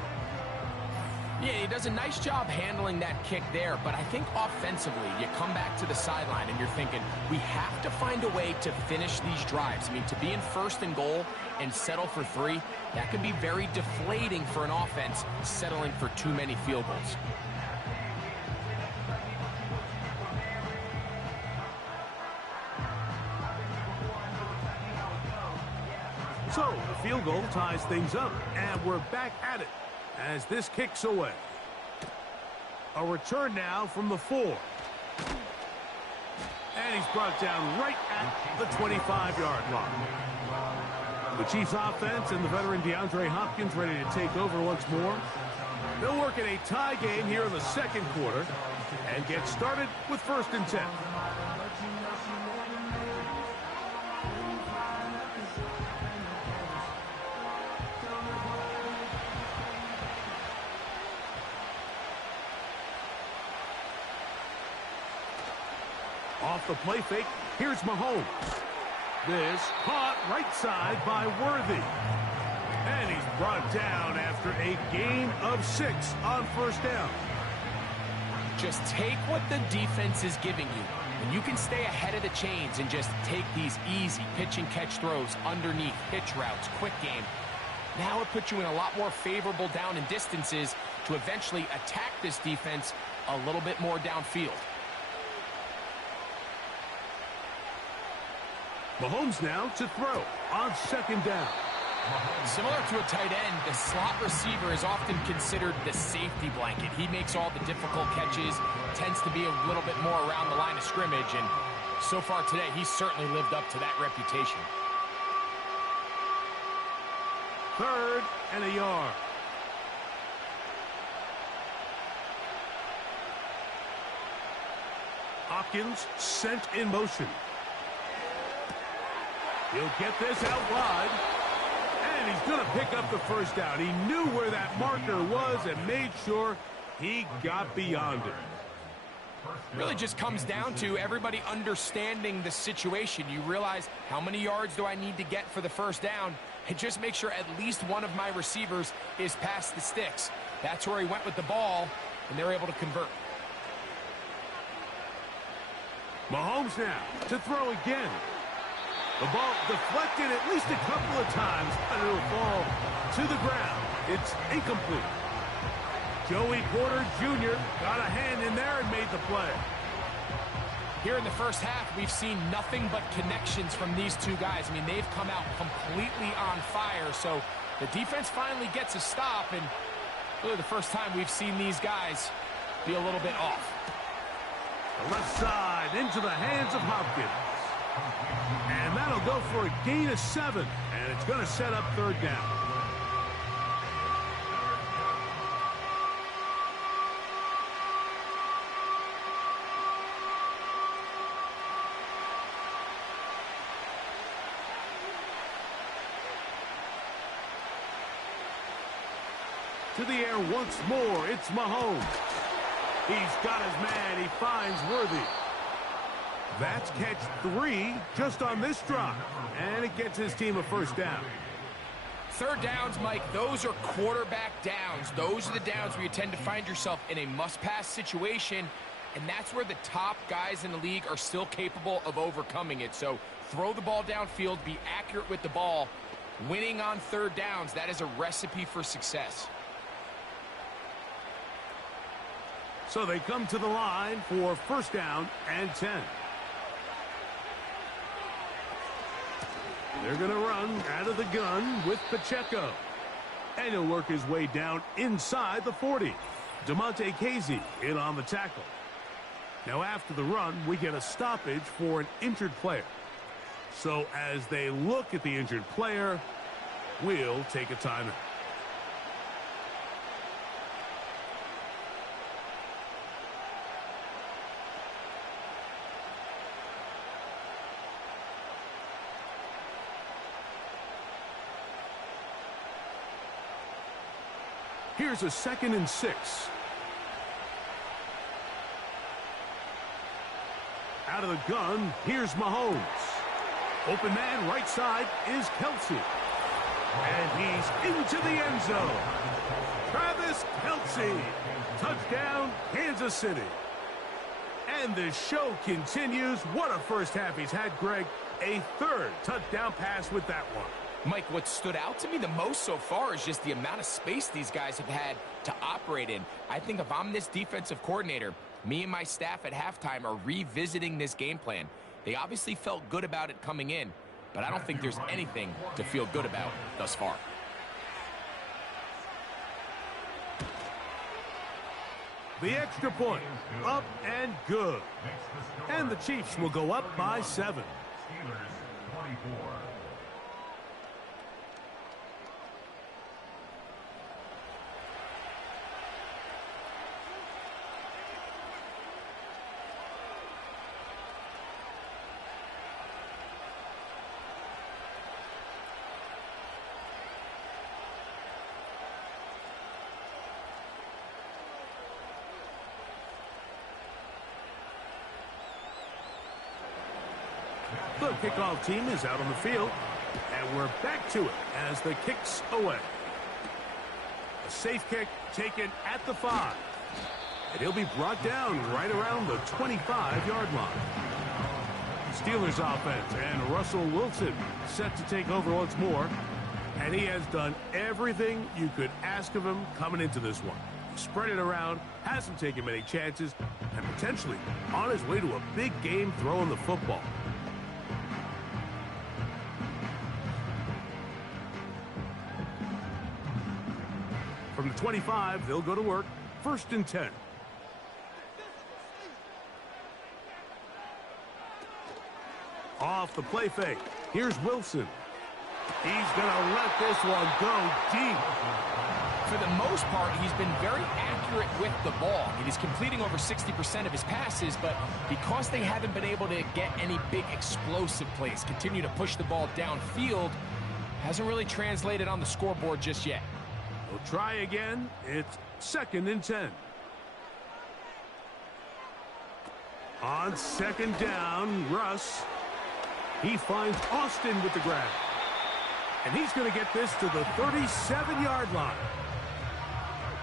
Yeah, he does a nice job handling that kick there, but I think offensively, you come back to the sideline and you're thinking, we have to find a way to finish these drives. I mean, to be in first and goal and settle for 3, that can be very deflating for an offense settling for too many field goals. So, the field goal ties things up, and we're back at it as this kicks away. A return now from the 4. And he's brought down right at the 25-yard line. The Chiefs offense and the veteran DeAndre Hopkins ready to take over once more. They'll work in a tie game here in the second quarter and get started with 1st and 10. Off the play fake, here's Mahomes. This caught right side by Worthy. And he's brought down after a gain of 6 on 1st down. Just take what the defense is giving you. When you can stay ahead of the chains and just take these easy pitch and catch throws underneath, hitch routes, quick game, now it puts you in a lot more favorable down and distances to eventually attack this defense a little bit more downfield. Mahomes now to throw on 2nd down. Similar to a tight end, the slot receiver is often considered the safety blanket. He makes all the difficult catches, tends to be a little bit more around the line of scrimmage, and so far today, he's certainly lived up to that reputation. 3rd and a yard. Hopkins sent in motion. He'll get this out wide, and he's going to pick up the 1st down. He knew where that marker was and made sure he got beyond it. Really just comes down to everybody understanding the situation. You realize, how many yards do I need to get for the 1st down? And just make sure at least one of my receivers is past the sticks. That's where he went with the ball, and they're able to convert. Mahomes now to throw again. The ball deflected at least a couple of times, and it'll fall to the ground. It's incomplete. Joey Porter Jr. got a hand in there and made the play. Here in the first half, we've seen nothing but connections from these two guys. I mean, they've come out completely on fire, so the defense finally gets a stop, and really the first time we've seen these guys be a little bit off. The left side into the hands of Hopkins. And that'll go for a gain of 7, and it's going to set up 3rd down. To the air once more, it's Mahomes. He's got his man, he finds Worthy. That's catch 3 just on this drive, and it gets his team a 1st down. Third downs, Mike, those are quarterback downs. Those are the downs where you tend to find yourself in a must-pass situation, and that's where the top guys in the league are still capable of overcoming it. So throw the ball downfield, be accurate with the ball. Winning on third downs, that is a recipe for success. So they come to the line for first down and 10. They're going to run out of the gun with Pacheco. And he'll work his way down inside the 40. DeMonte Casey in on the tackle. Now after the run, we get a stoppage for an injured player. So as they look at the injured player, we'll take a timeout. Here's a 2nd and 6. Out of the gun, here's Mahomes. Open man right side is Kelsey. And he's into the end zone. Travis Kelsey. Touchdown, Kansas City. And the show continues. What a first half he's had, Greg. A 3rd touchdown pass with that one. Mike, what stood out to me the most so far is just the amount of space these guys have had to operate in. I think if I'm this defensive coordinator, me and my staff at halftime are revisiting this game plan. They obviously felt good about it coming in, but I don't think there's anything to feel good about thus far. The extra point, up and good. And the Chiefs will go up by 7. The kickoff team is out on the field, and we're back to it as the kick's away. A safe kick taken at the 5. And he'll be brought down right around the 25-yard line. Steelers offense and Russell Wilson set to take over once more. And he has done everything you could ask of him coming into this one. Spread it around, hasn't taken many chances, and potentially on his way to a big game throwing the football. From the 25, they'll go to work. 1st and 10. Off the play fake. Here's Wilson. He's going to let this one go deep. For the most part, he's been very accurate with the ball. He's completing over 60% of his passes, but because they haven't been able to get any big explosive plays, continue to push the ball downfield, hasn't really translated on the scoreboard just yet. We'll try again. It's 2nd and 10. On 2nd down, Russ. He finds Austin with the grab. And he's going to get this to the 37-yard line.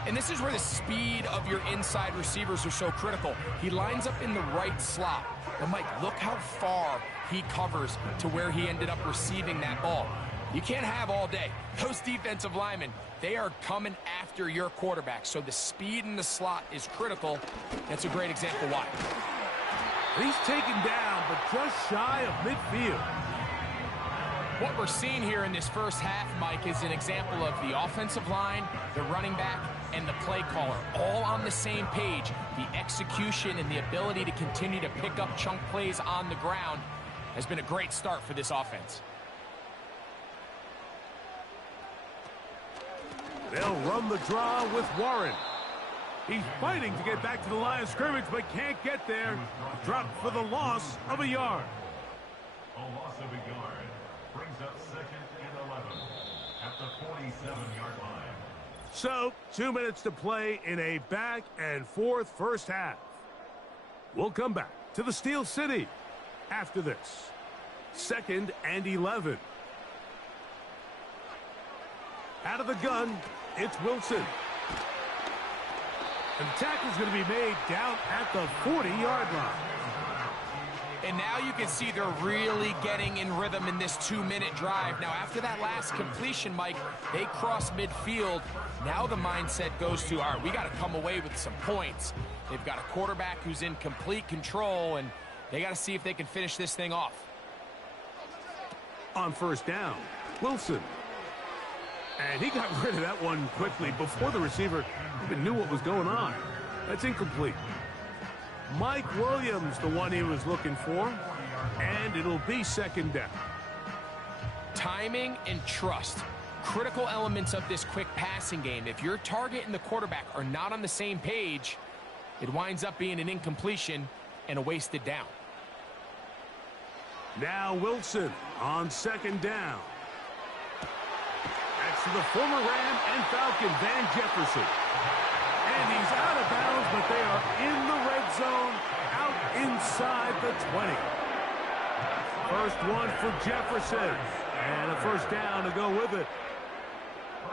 And this is where the speed of your inside receivers are so critical. He lines up in the right slot. But, Mike, look how far he covers to where he ended up receiving that ball. You can't have all day. Those defensive linemen, they are coming after your quarterback. So the speed in the slot is critical. That's a great example why. He's taken down, but just shy of midfield. What we're seeing here in this first half, Mike, is an example of the offensive line, the running back, and the play caller all on the same page. The execution and the ability to continue to pick up chunk plays on the ground has been a great start for this offense. They'll run the draw with Warren. He's fighting to get back to the line of scrimmage, but can't get there. Dropped for the loss of a yard. A loss of a yard brings up 2nd and 11 at the 47-yard line. So, 2 minutes to play in a back-and-forth first half. We'll come back to the Steel City after this. 2nd and 11. Out of the gun, it's Wilson. And the tackle's going to be made down at the 40-yard line. And now you can see they're really getting in rhythm in this 2-minute drive. Now, after that last completion, Mike, they cross midfield. Now the mindset goes to, all right, we got to come away with some points. They've got a quarterback who's in complete control, and they got to see if they can finish this thing off. On first down, Wilson. And he got rid of that one quickly before the receiver even knew what was going on. That's incomplete. Mike Williams, the one he was looking for, and it'll be second down. Timing and trust, critical elements of this quick passing game. If your target and the quarterback are not on the same page, it winds up being an incompletion and a wasted down. Now Wilson on second down. That's to the former Ram and Falcon, Van Jefferson. And he's out of bounds, but they are in the red zone, out inside the 20. First one for Jefferson, and a first down to go with it.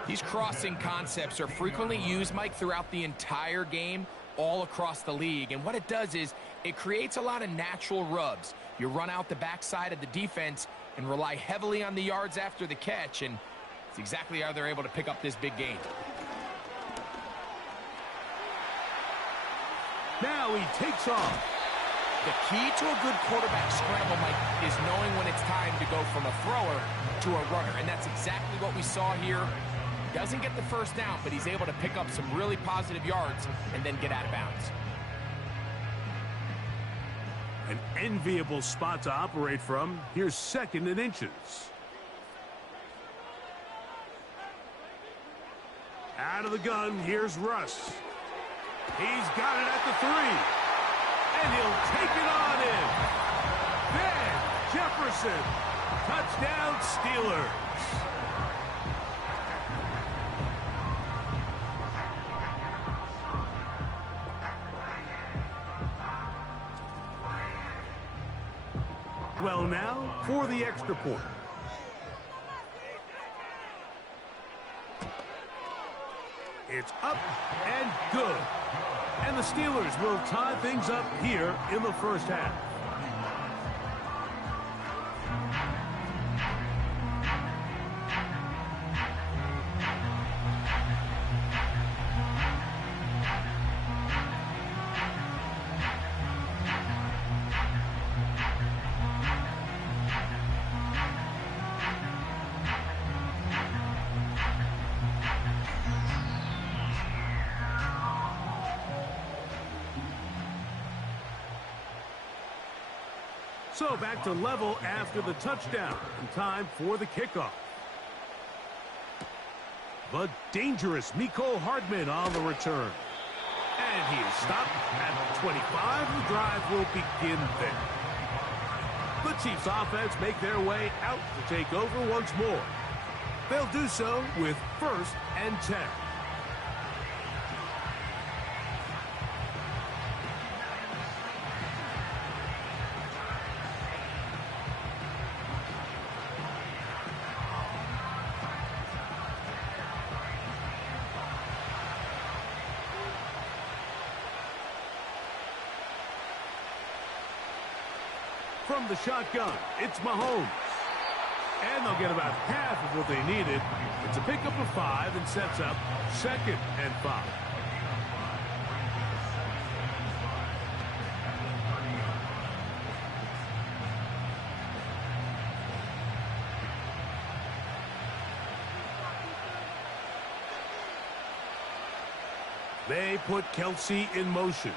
These crossing concepts are frequently used, Mike, throughout the entire game, all across the league. And what it does is it creates a lot of natural rubs. You run out the backside of the defense and rely heavily on the yards after the catch, and it's exactly how they're able to pick up this big gain. Now he takes off. The key to a good quarterback scramble, Mike, is knowing when it's time to go from a thrower to a runner. And that's exactly what we saw here. Doesn't get the first down, but he's able to pick up some really positive yards and then get out of bounds. An enviable spot to operate from. Here's second and inches. Out of the gun, here's Russ. He's got it at the 3. And he'll take it on in. Van Jefferson. Touchdown, Steelers. Well, now for the extra point. It's up and good. And the Steelers will tie things up here in the first half. So back to level after the touchdown. And time for the kickoff. The dangerous Mecole Hardman on the return. And he is stopped at 25. The drive will begin there. The Chiefs offense make their way out to take over once more. They'll do so with 1st and 10. From the shotgun, it's Mahomes. And they'll get about half of what they needed. It's a pickup of 5 and sets up 2nd and 5. They put Kelsey in motion.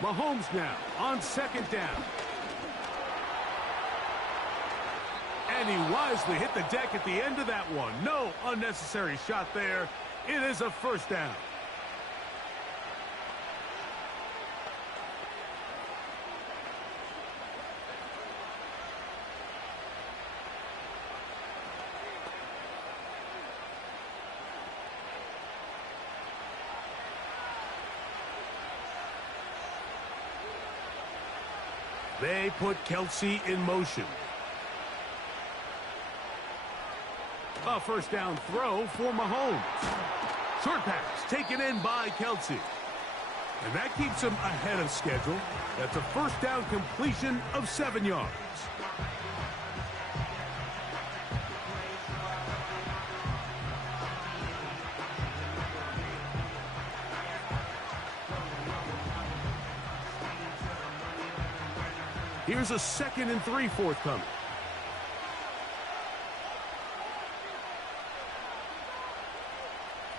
Mahomes now on 2nd down. And he wisely hit the deck at the end of that one. No unnecessary shot there. It is a first down. They put Kelsey in motion. A first down throw for Mahomes. Short pass taken in by Kelsey. And that keeps him ahead of schedule. That's a first down completion of 7 yards. Here's a 2nd and 3 forthcoming.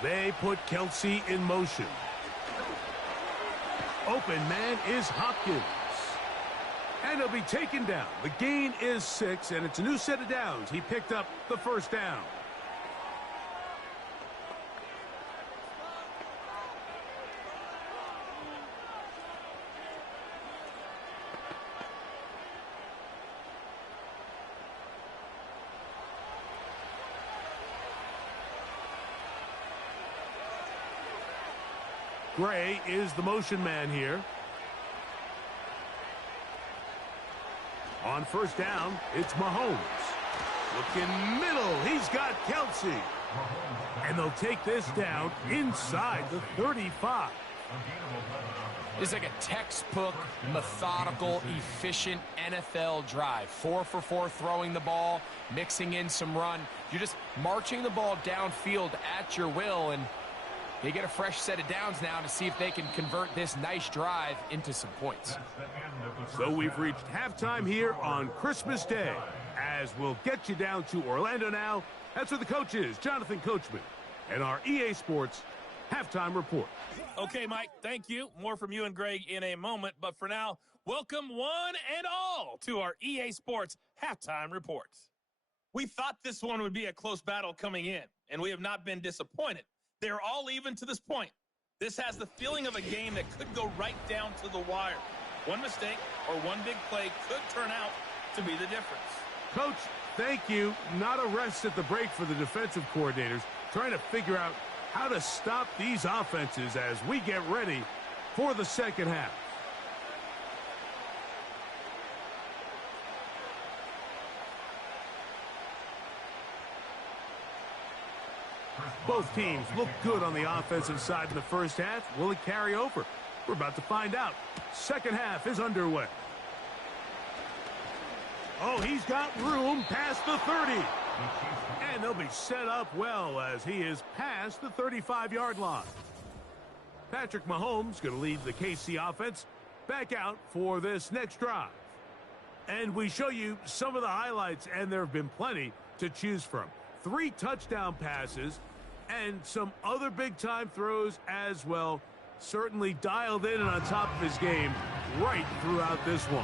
They put Kelsey in motion. Open man is Hopkins. And he'll be taken down. The gain is 6, and it's a new set of downs. He picked up the first down. Gray is the motion man here. On first down, it's Mahomes. Looking middle, he's got Kelsey. And they'll take this down inside the 35. It's like a textbook, methodical, efficient NFL drive. 4 for 4 throwing the ball, mixing in some run. You're just marching the ball downfield at your will, and they get a fresh set of downs now to see if they can convert this nice drive into some points. So we've reached halftime here on Christmas Day. As we'll get you down to Orlando now, that's where the coach is, Jonathan Coachman, and our EA Sports Halftime Report. Okay, Mike, thank you. More from you and Greg in a moment. But for now, welcome one and all to our EA Sports Halftime Report. We thought this one would be a close battle coming in, and we have not been disappointed. They're all even to this point. This has the feeling of a game that could go right down to the wire. One mistake or one big play could turn out to be the difference. Coach, thank you. Not a rest at the break for the defensive coordinators, trying to figure out how to stop these offenses as we get ready for the second half. Both teams look good on the offensive side in the first half. Will it carry over? We're about to find out. Second half is underway. Oh, he's got room past the 30. And they'll be set up well as he is past the 35-yard line. Patrick Mahomes going to lead the KC offense back out for this next drive. And we show you some of the highlights, and there have been plenty to choose from. 3 touchdown passes and some other big-time throws as well. Certainly dialed in and on top of his game right throughout this one.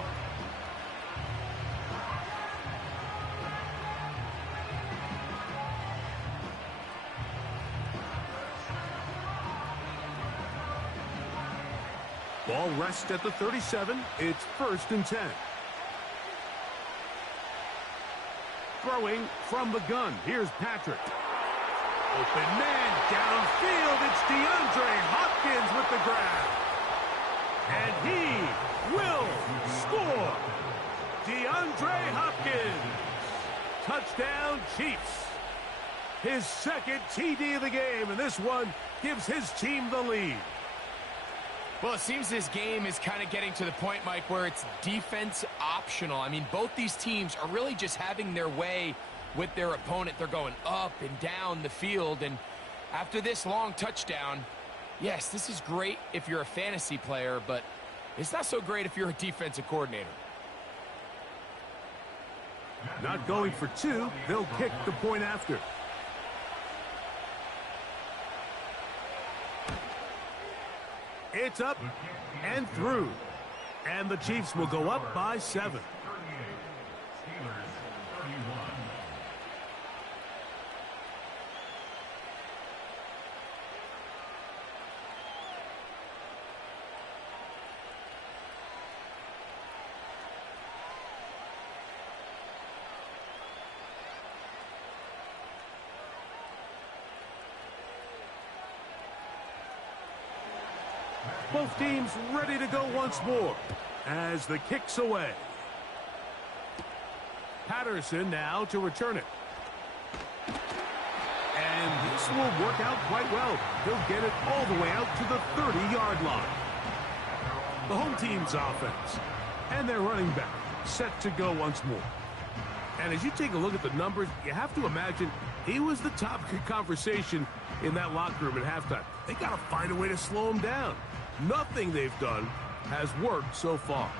Ball rests at the 37. It's 1st and 10. Throwing from the gun. Here's Patrick. Open man downfield. It's DeAndre Hopkins with the grab. And he will score. DeAndre Hopkins. Touchdown Chiefs. His 2nd TD of the game, and this one gives his team the lead. Well, it seems this game is kind of getting to the point, Mike, where it's defense optional. I mean, both these teams are really just having their way with their opponent. They're going up and down the field, and after this long touchdown, yes, this is great if you're a fantasy player, but it's not so great if you're a defensive coordinator. Not going for 2. They'll kick the point after. It's up and through. And the Chiefs will go up by 7. Both teams ready to go once more as the kick's away. Patterson now to return it. This will work out quite well. He'll get it all the way out to the 30-yard line. The home team's offense. And their running back set to go once more. And as you take a look at the numbers, you have to imagine he was the topic of conversation in that locker room at halftime. They got to find a way to slow him down. Nothing they've done has worked so far.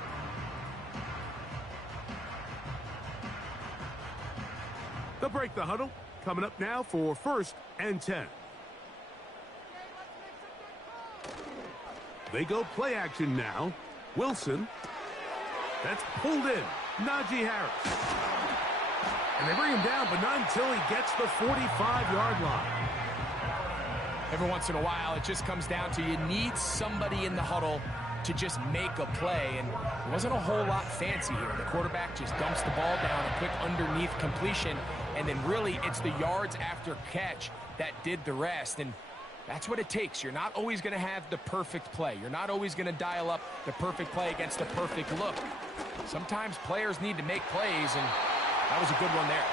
They'll break the huddle. Coming up now for 1st and 10. They go play action now. Wilson. That's pulled in. Najee Harris. And they bring him down, but not until he gets the 45-yard line. Every once in a while, it just comes down to you need somebody in the huddle to just make a play, and it wasn't a whole lot fancy here. The quarterback just dumps the ball down, a quick underneath completion, and then really it's the yards after catch that did the rest, and that's what it takes. You're not always going to have the perfect play. You're not always going to dial up the perfect play against the perfect look. Sometimes players need to make plays, and that was a good one there.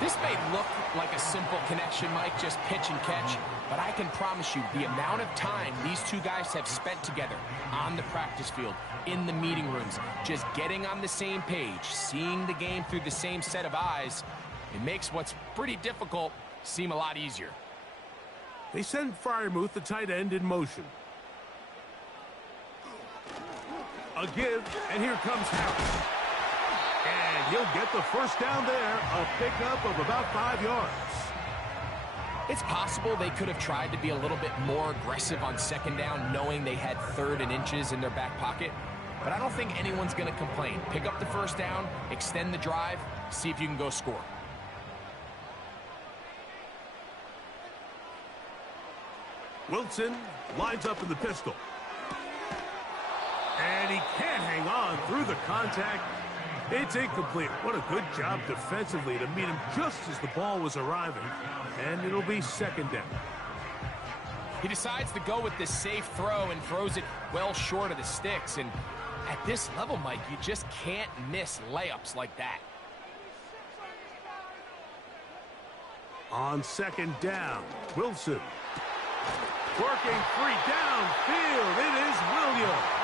This may look like a simple connection, Mike, just pitch and catch, but I can promise you the amount of time these two guys have spent together on the practice field, in the meeting rooms, just getting on the same page, seeing the game through the same set of eyes, it makes what's pretty difficult seem a lot easier. They send Freiermuth, the tight end, in motion. A give, and here comes Harris. And he'll get the first down there, a pickup of about 5 yards. It's possible they could have tried to be a little bit more aggressive on 2nd down, knowing they had 3rd and inches in their back pocket. But I don't think anyone's going to complain. Pick up the 1st down, extend the drive, see if you can go score. Wilson lines up in the pistol. And he can't hang on through the contact. It's incomplete. What a good job defensively to meet him just as the ball was arriving. And it'll be 2nd down. He decides to go with this safe throw and throws it well short of the sticks. And at this level, Mike, you just can't miss layups like that. On 2nd down, Wilson. Working free downfield. It is Williams.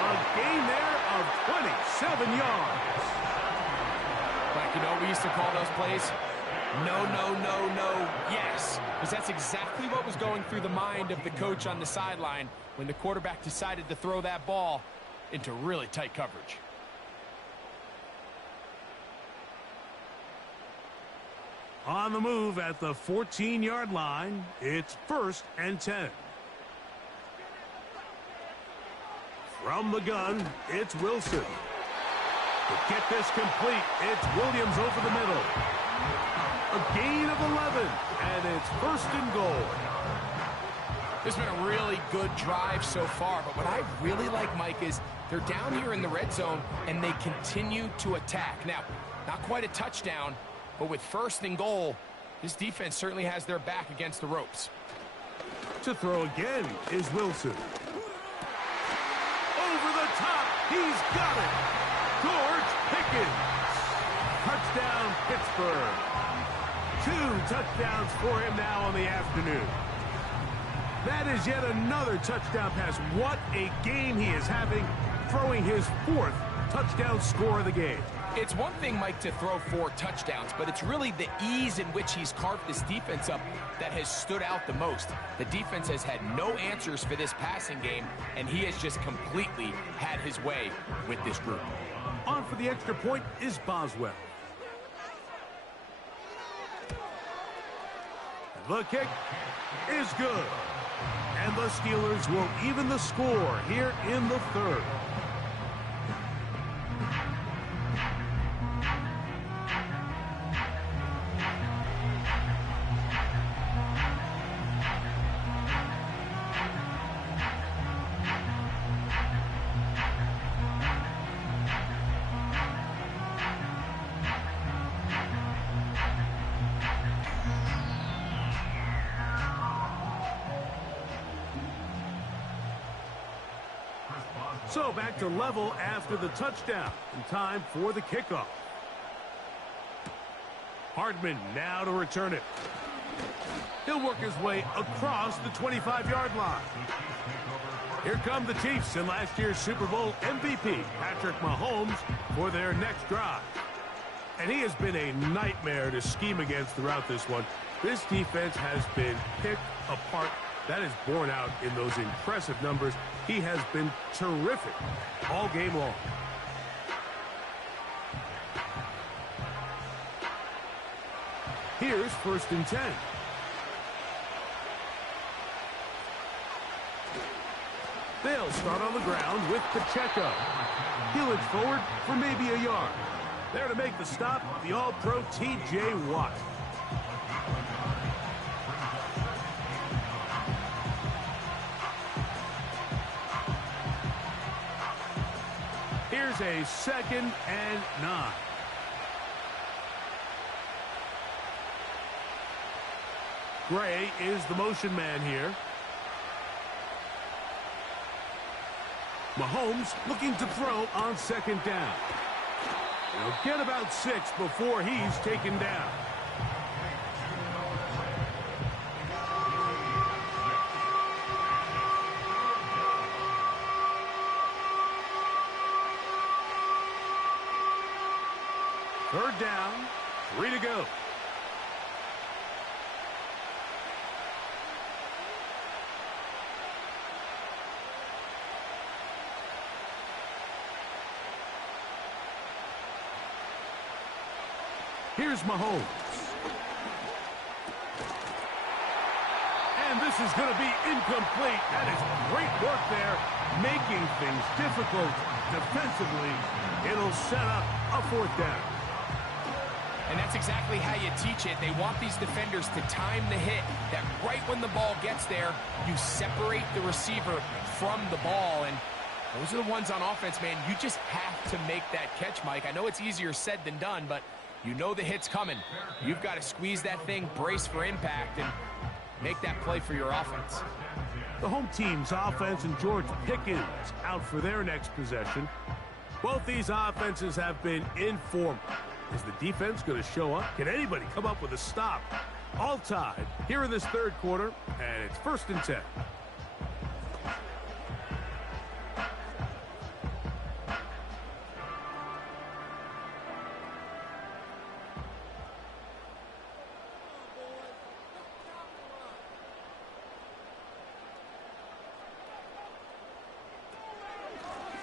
A gain there of 27 yards. Like, you know, we used to call those plays no, no, no, no, yes. Because that's exactly what was going through the mind of the coach on the sideline when the quarterback decided to throw that ball into really tight coverage. On the move at the 14-yard line, it's 1st and 10. From the gun, it's Wilson. To get this complete, it's Williams over the middle. A gain of 11, and it's 1st and goal. This has been a really good drive so far, but what I really like, Mike, is they're down here in the red zone, and they continue to attack. Now, not quite a touchdown, but with 1st and goal, this defense certainly has their back against the ropes. To throw again is Wilson. Over the top, he's got it. George Pickens. Touchdown, Pittsburgh. 2 touchdowns for him now on the afternoon. That is yet another touchdown pass. What a game he is having, throwing his 4th touchdown score of the game. It's one thing, Mike, to throw 4 touchdowns, but it's really the ease in which he's carved this defense up that has stood out the most. The defense has had no answers for this passing game, and he has just completely had his way with this group. On for the extra point is Boswell. The kick is good. And the Steelers will even the score here in the 3rd. So back to level after the touchdown. And time for the kickoff. Hardman now to return it. He'll work his way across the 25-yard line. Here come the Chiefs and last year's Super Bowl MVP, Patrick Mahomes, for their next drive. And he has been a nightmare to scheme against throughout this one. This defense has been picked apart. That is borne out in those impressive numbers. He has been terrific all game long. Here's 1st and 10. They'll start on the ground with Pacheco. He'll inch forward for maybe a yard. There to make the stop, the All-Pro T.J. Watt. Here's a 2nd and 9. Gray is the motion man here. Mahomes looking to throw on 2nd down. He'll get about 6 before he's taken down. Third down, 3 to go. Here's Mahomes. And this is going to be incomplete. That is great work there, making things difficult defensively. It'll set up a 4th down. And that's exactly how you teach it. They want these defenders to time the hit, that right when the ball gets there, you separate the receiver from the ball. And those are the ones on offense, man. You just have to make that catch, Mike. I know it's easier said than done, but you know the hit's coming. You've got to squeeze that thing, brace for impact, and make that play for your offense. The home team's offense and George Pickens out for their next possession. Both these offenses have been informal. Is the defense going to show up? Can anybody come up with a stop? All tied here in this 3rd quarter, and it's 1st and 10.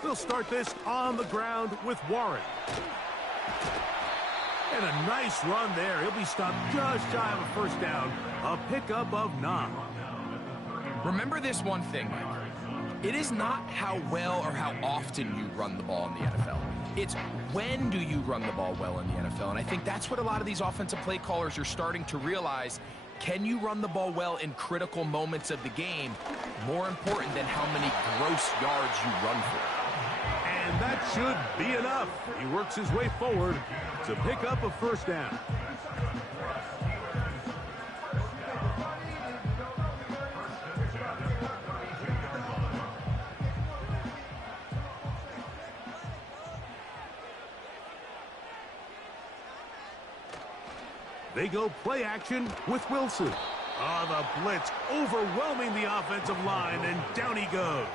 They'll start this on the ground with Warren. And a nice run there. He'll be stopped just shy of a 1st down. A pickup of 9. Remember this one thing, Mike. It is not how well or how often you run the ball in the NFL. It's when do you run the ball well in the NFL. And I think that's what a lot of these offensive play callers are starting to realize. Can you run the ball well in critical moments of the game? More important than how many gross yards you run for. And that should be enough. He works his way forward to pick up a 1st down. They go play action with Wilson. The blitz overwhelming the offensive line, and down he goes.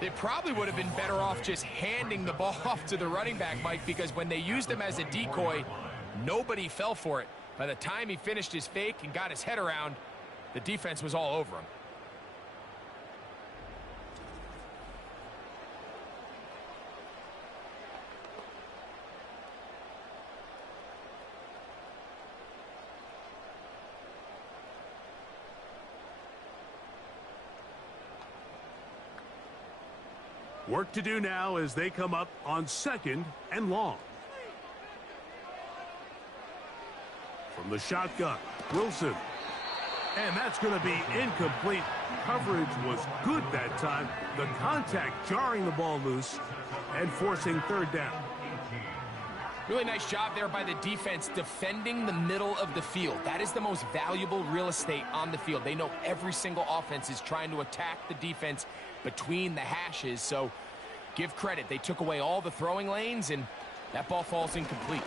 They probably would have been better off just handing the ball off to the running back, Mike, because when they used him as a decoy, nobody fell for it. By the time he finished his fake and got his head around, the defense was all over him. Work to do now as they come up on 2nd and long. From the shotgun, Wilson. And that's going to be incomplete. Coverage was good that time. The contact jarring the ball loose and forcing 3rd down. Really nice job there by the defense defending the middle of the field. That is the most valuable real estate on the field. They know every single offense is trying to attack the defense between the hashes, so give credit. They took away all the throwing lanes, and that ball falls incomplete.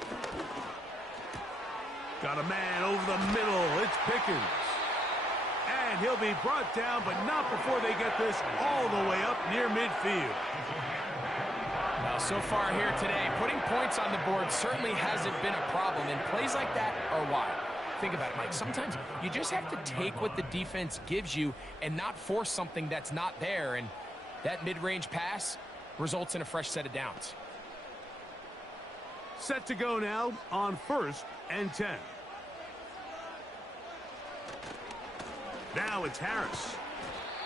Got a man over the middle. It's Pickens. And he'll be brought down, but not before they get this all the way up near midfield. Well, so far here today, putting points on the board certainly hasn't been a problem, and plays like that are why. Think about it, Mike. Sometimes you just have to take what the defense gives you and not force something that's not there, and that mid-range pass results in a fresh set of downs. Set to go now on 1st and 10. Now it's Harris.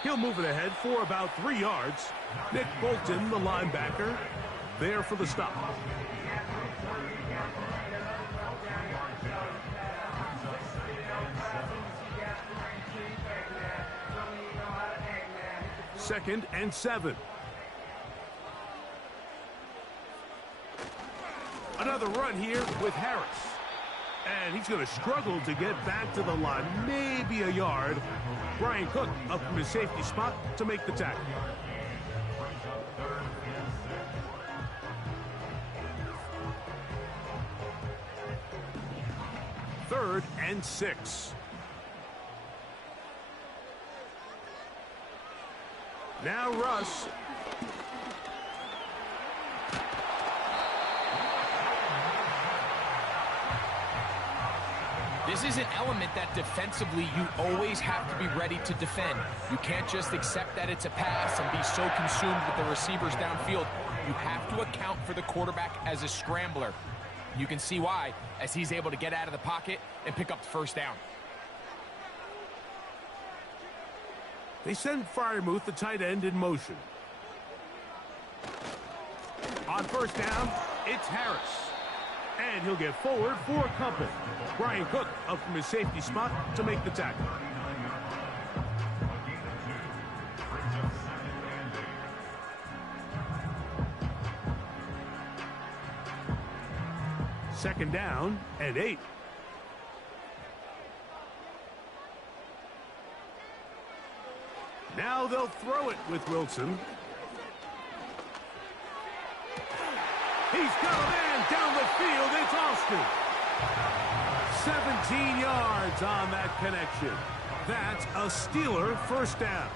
He'll move it ahead for about 3 yards. Nick Bolton, the linebacker, there for the stop. Second and 7. Another run here with Harris. And he's going to struggle to get back to the line, maybe a yard. Brian Cook up from his safety spot to make the tackle. Third and 6. Now Russ. This is an element that defensively you always have to be ready to defend. You can't just accept that it's a pass and be so consumed with the receivers downfield. You have to account for the quarterback as a scrambler. You can see why, as he's able to get out of the pocket and pick up the first down. They send Freiermuth, the tight end, in motion. On 1st down, it's Harris. And he'll get forward for a couple. Brian Cook up from his safety spot to make the tackle. Second down and 8. Now they'll throw it with Wilson. He's got a man down the field. It's Austin. 17 yards on that connection. That's a Steeler first down.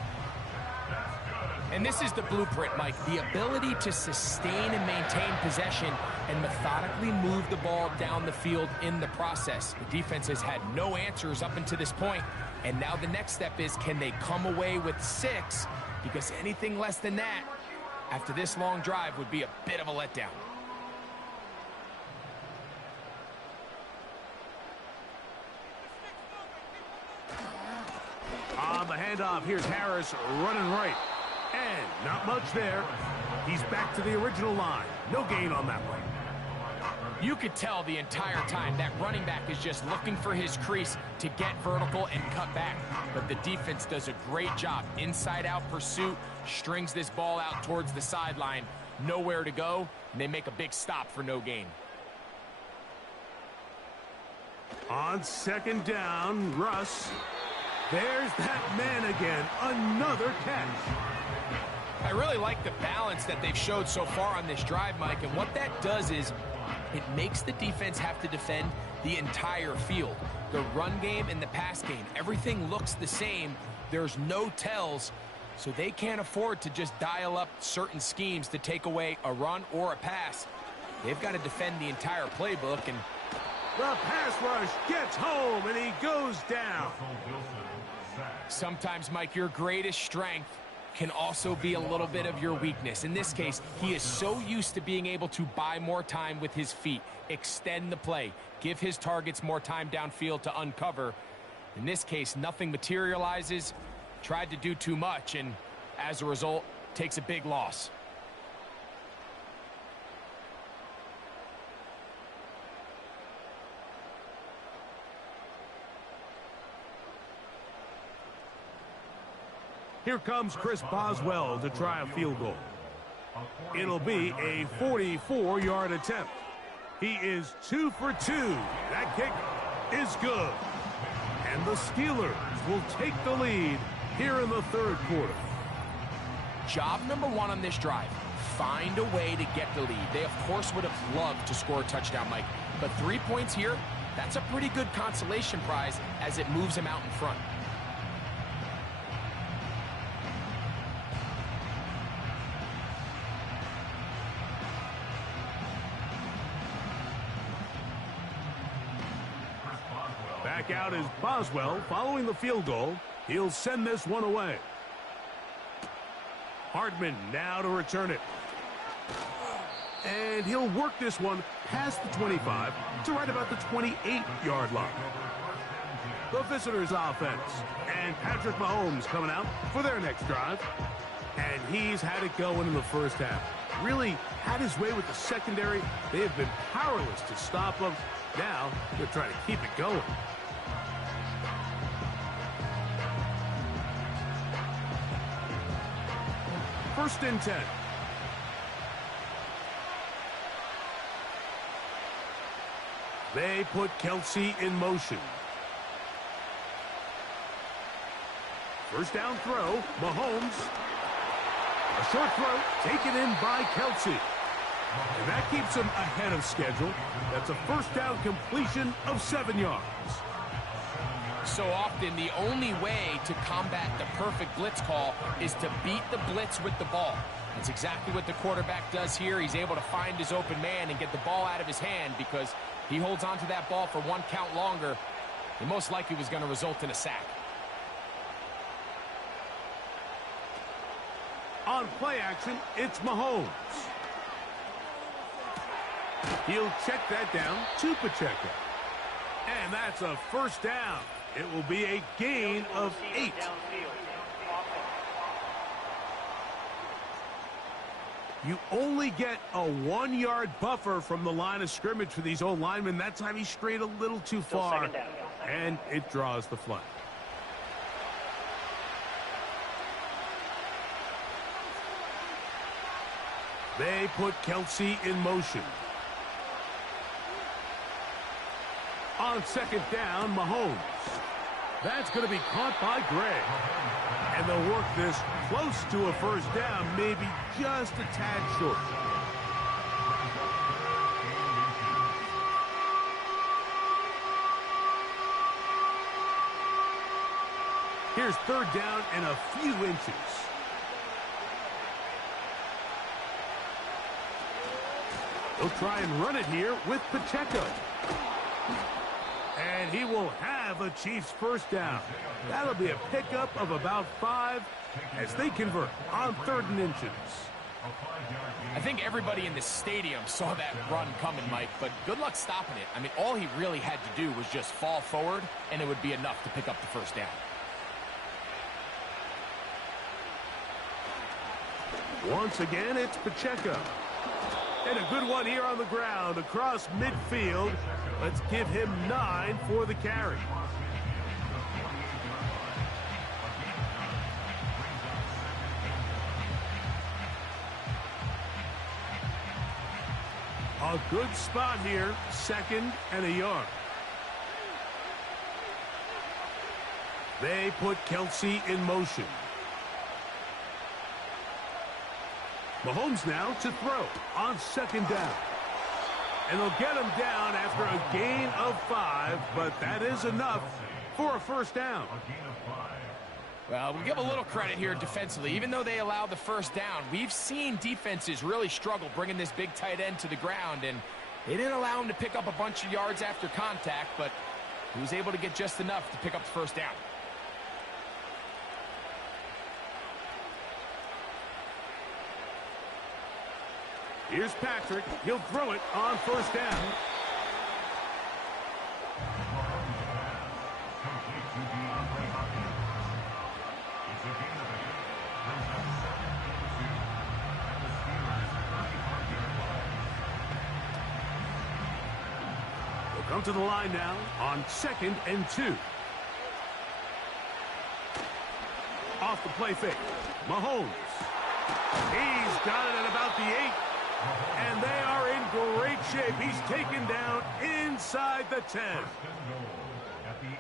And this is the blueprint, Mike. The ability to sustain and maintain possession and methodically move the ball down the field in the process. The defense has had no answers up until this point. And now the next step is, can they come away with 6? Because anything less than that, after this long drive, would be a bit of a letdown. On the handoff, here's Harris running right. And not much there. He's back to the original line. No gain on that one. You could tell the entire time that running back is just looking for his crease to get vertical and cut back. But the defense does a great job. Inside-out pursuit, strings this ball out towards the sideline. Nowhere to go, and they make a big stop for no gain. On 2nd down, Russ. There's that man again. Another catch. I really like the balance that they've showed so far on this drive, Mike, and what that does is it makes the defense have to defend the entire field. The run game and the pass game, everything looks the same. There's no tells, so they can't afford to just dial up certain schemes to take away a run or a pass. They've got to defend the entire playbook, and the pass rush gets home, and he goes down. Sometimes, Mike, your greatest strength can also be a little bit of your weakness. In this case, he is so used to being able to buy more time with his feet, extend the play, give his targets more time downfield to uncover. In this case, nothing materializes, tried to do too much, and as a result, takes a big loss. Here comes Chris Boswell to try a field goal. It'll be a 44-yard attempt. He is 2 for 2. That kick is good. And the Steelers will take the lead here in the 3rd quarter. Job number 1 on this drive, find a way to get the lead. They, of course, would have loved to score a touchdown, Mike. But 3 points here That's a pretty good consolation prize as it moves him out in front. Back out is Boswell following the field goal. He'll send this one away. Hardman now to return it. And he'll work this one past the 25 to right about the 28-yard line. The visitors' offense. And Patrick Mahomes coming out for their next drive. And he's had it going in the first half. Really had his way with the secondary. They have been powerless to stop him. Now they're trying to keep it going. First and 10. They put Kelsey in motion. First down throw, Mahomes. A short throw taken in by Kelsey. And that keeps him ahead of schedule. That's a first down completion of 7 yards. So often, the only way to combat the perfect blitz call is to beat the blitz with the ball. That's exactly what the quarterback does here. He's able to find his open man and get the ball out of his hand because he holds on to that ball for one count longer. It most likely was going to result in a sack. On play action, it's Mahomes. He'll check that down to Pacheco. And that's a first down. It will be a gain of 8. You only get a 1-yard buffer from the line of scrimmage for these old linemen. That time he strayed a little too far, and it draws the flag. They put Kelsey in motion. On second down, Mahomes. That's going to be caught by Gray. And they'll work this close to a first down, maybe just a tad short. Here's third down and a few inches. They'll try and run it here with Pacheco. And he will have a Chiefs first down. That'll be a pickup of about 5 as they convert on 3rd and inches. I think everybody in the stadium saw that run coming, Mike, but good luck stopping it. I mean, all he really had to do was just fall forward, and it would be enough to pick up the first down. Once again, it's Pacheco. And a good one here on the ground across midfield. Let's give him 9 for the carry. A good spot here, 2nd and a yard. They put Kelsey in motion. Mahomes now to throw on 2nd down. And they'll get him down after a gain of 5, but that is enough for a first down. Well, we give a little credit here defensively. Even though they allow the first down, we've seen defenses really struggle bringing this big tight end to the ground, and they didn't allow him to pick up a bunch of yards after contact, but he was able to get just enough to pick up the first down. Here's Patrick. He'll throw it on first down. They'll come to the line now on 2nd and 2. Off the play fake. Mahomes. He's got it at about the 8. And they are in great shape. He's taken down inside the 10.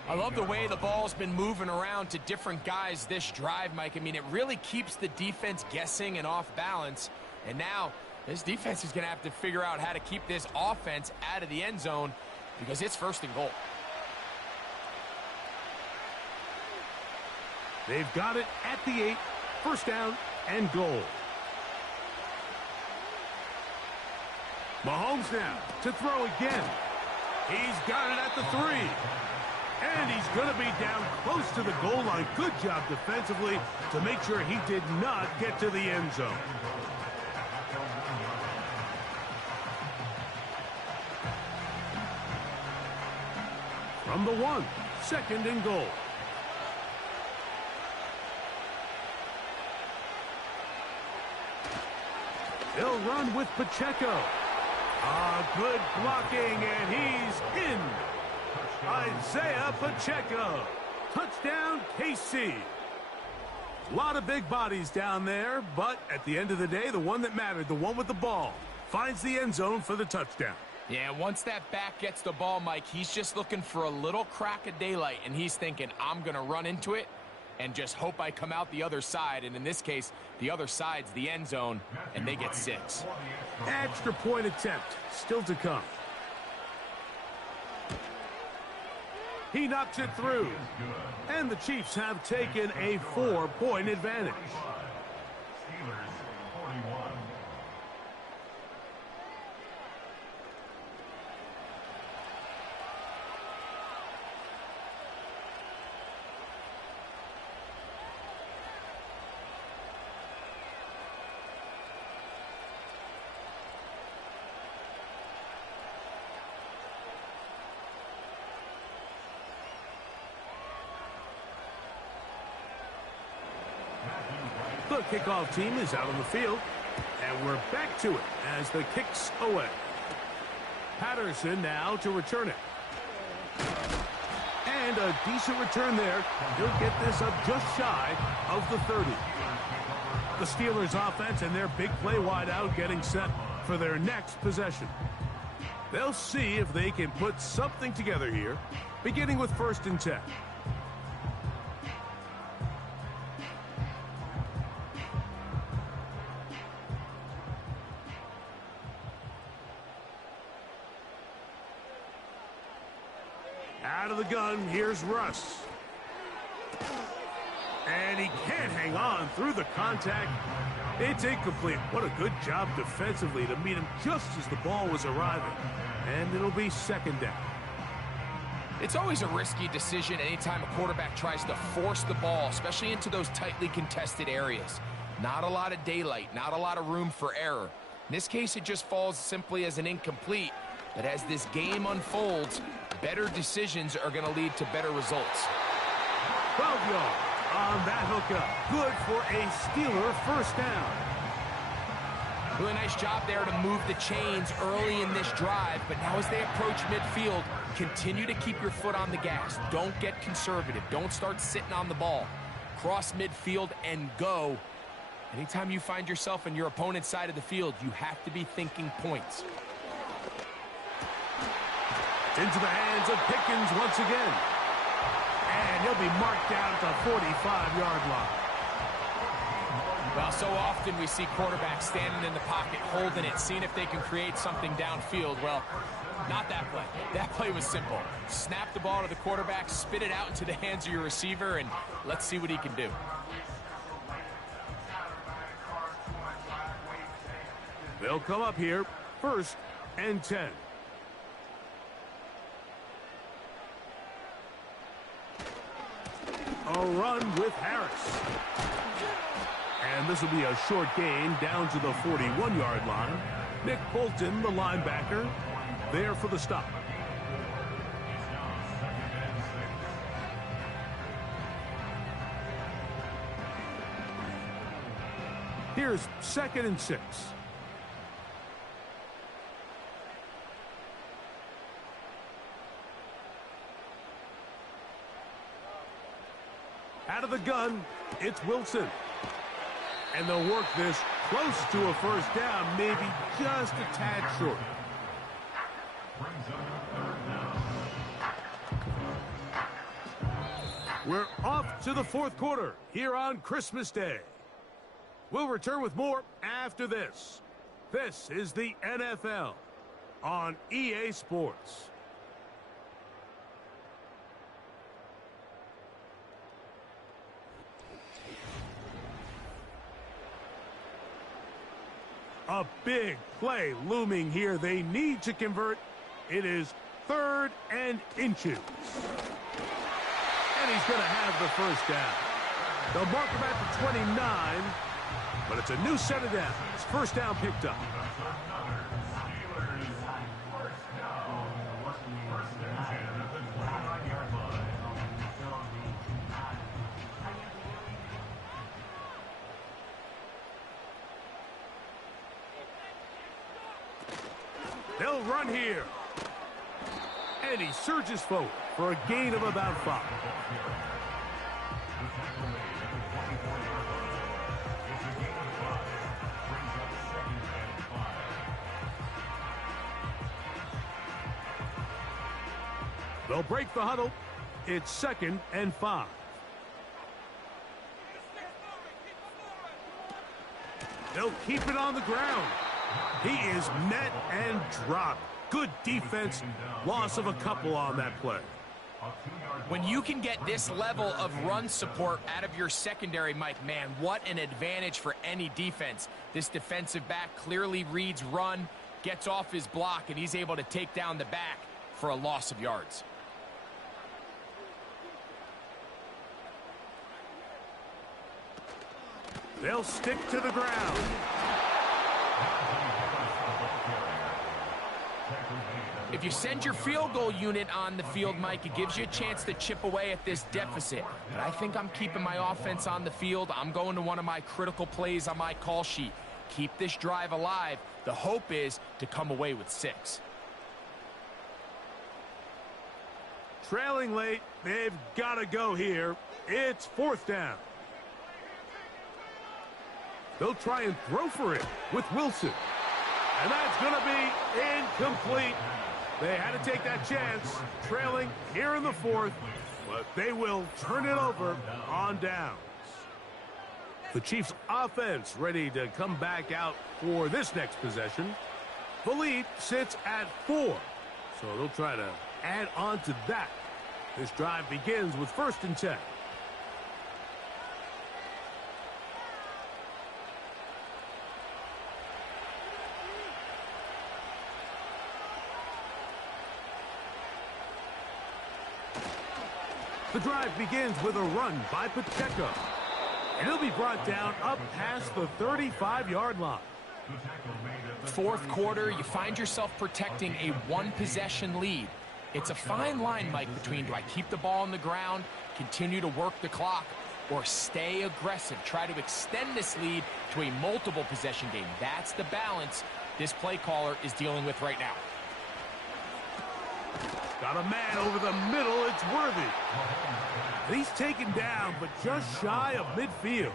I love the way the ball's been moving around to different guys this drive, Mike. I mean, it really keeps the defense guessing and off balance. And now this defense is going to have to figure out how to keep this offense out of the end zone. because it's 1st and goal. They've got it at the 8. 1st down and goal. Mahomes now to throw again. He's got it at the 3. And he's going to be down close to the goal line. Good job defensively to make sure he did not get to the end zone. From the 1, 2nd and goal. He'll run with Pacheco. Good blocking, and he's in. Isaiah Pacheco. Touchdown, KC. A lot of big bodies down there, but at the end of the day, the one that mattered, the one with the ball, finds the end zone for the touchdown. Yeah, once that back gets the ball, Mike, he's just looking for a little crack of daylight, and he's thinking, I'm going to run into it and just hope I come out the other side. And in this case, the other side's the end zone, and they get 6. Extra point attempt still to come. He knocks it through. And the Chiefs have taken a 4-point advantage. Steelers 41. The kickoff team is out on the field, and we're back to it as the kick's away. Patterson now to return it. And a decent return there. He'll get this up just shy of the 30. The Steelers offense and their big play wideout getting set for their next possession. They'll see if they can put something together here, beginning with 1st and 10. Out of the gun, here's Russ. And he can't hang on through the contact. It's incomplete. What a good job defensively to meet him just as the ball was arriving. And it'll be 2nd down. It's always a risky decision anytime a quarterback tries to force the ball, especially into those tightly contested areas. Not a lot of daylight, not a lot of room for error. In this case, it just falls simply as an incomplete. But as this game unfolds, better decisions are going to lead to better results. 12 yards on that hookup. Good for a Steeler 1st down. Really nice job there to move the chains early in this drive, but now as they approach midfield, continue to keep your foot on the gas. Don't get conservative. Don't start sitting on the ball. Cross midfield and go. Anytime you find yourself on your opponent's side of the field, you have to be thinking points. Into the hands of Pickens once again. And he'll be marked down at the 45-yard line. Well, so often we see quarterbacks standing in the pocket, holding it, seeing if they can create something downfield. Well, not that play. That play was simple. Snap the ball to the quarterback, spit it out into the hands of your receiver, and let's see what he can do. They'll come up here, 1st and 10. A run with Harris. And this will be a short gain down to the 41-yard line. Nick Bolton, the linebacker, there for the stop. Here's 2nd and 6. Out of the gun, it's Wilson. And they'll work this close to a 1st down, maybe just a tad short. We're off to the 4th quarter here on Christmas Day. We'll return with more after this. This is the NFL on EA Sports. A big play looming here. They need to convert. It is 3rd and inches. And he's going to have the first down. They'll mark him at the 29, but it's a new set of downs. First down picked up. They'll run here. And he surges forward for a gain of about 5. They'll break the huddle. It's 2nd and 5. They'll keep it on the ground. He is met and dropped. Good defense. Loss of a couple on that play. When you can get this level of run support out of your secondary, Mike, man, what an advantage for any defense. This defensive back clearly reads run, gets off his block, and he's able to take down the back for a loss of yards. They'll stick to the ground. If you send your field goal unit on the field, Mike, it gives you a chance to chip away at this deficit. But I think I'm keeping my offense on the field. I'm going to one of my critical plays on my call sheet. Keep this drive alive. The hope is to come away with 6. Trailing late, they've got to go here. It's 4th down. They'll try and throw for it with Wilson. And that's going to be incomplete. They had to take that chance, trailing here in the 4th, but they will turn it over on downs. The Chiefs offense ready to come back out for this next possession. The lead sits at 4, so they'll try to add on to that. This drive begins with 1st and 10. The drive begins with a run by Pacheco. And he'll be brought down up past the 35-yard line. 4th quarter, you find yourself protecting a 1-possession lead. It's a fine line, Mike, between do I keep the ball on the ground, continue to work the clock, or stay aggressive, try to extend this lead to a multiple-possession game. That's the balance this play caller is dealing with right now. Got a man over the middle. It's Worthy. He's taken down, but just shy of midfield.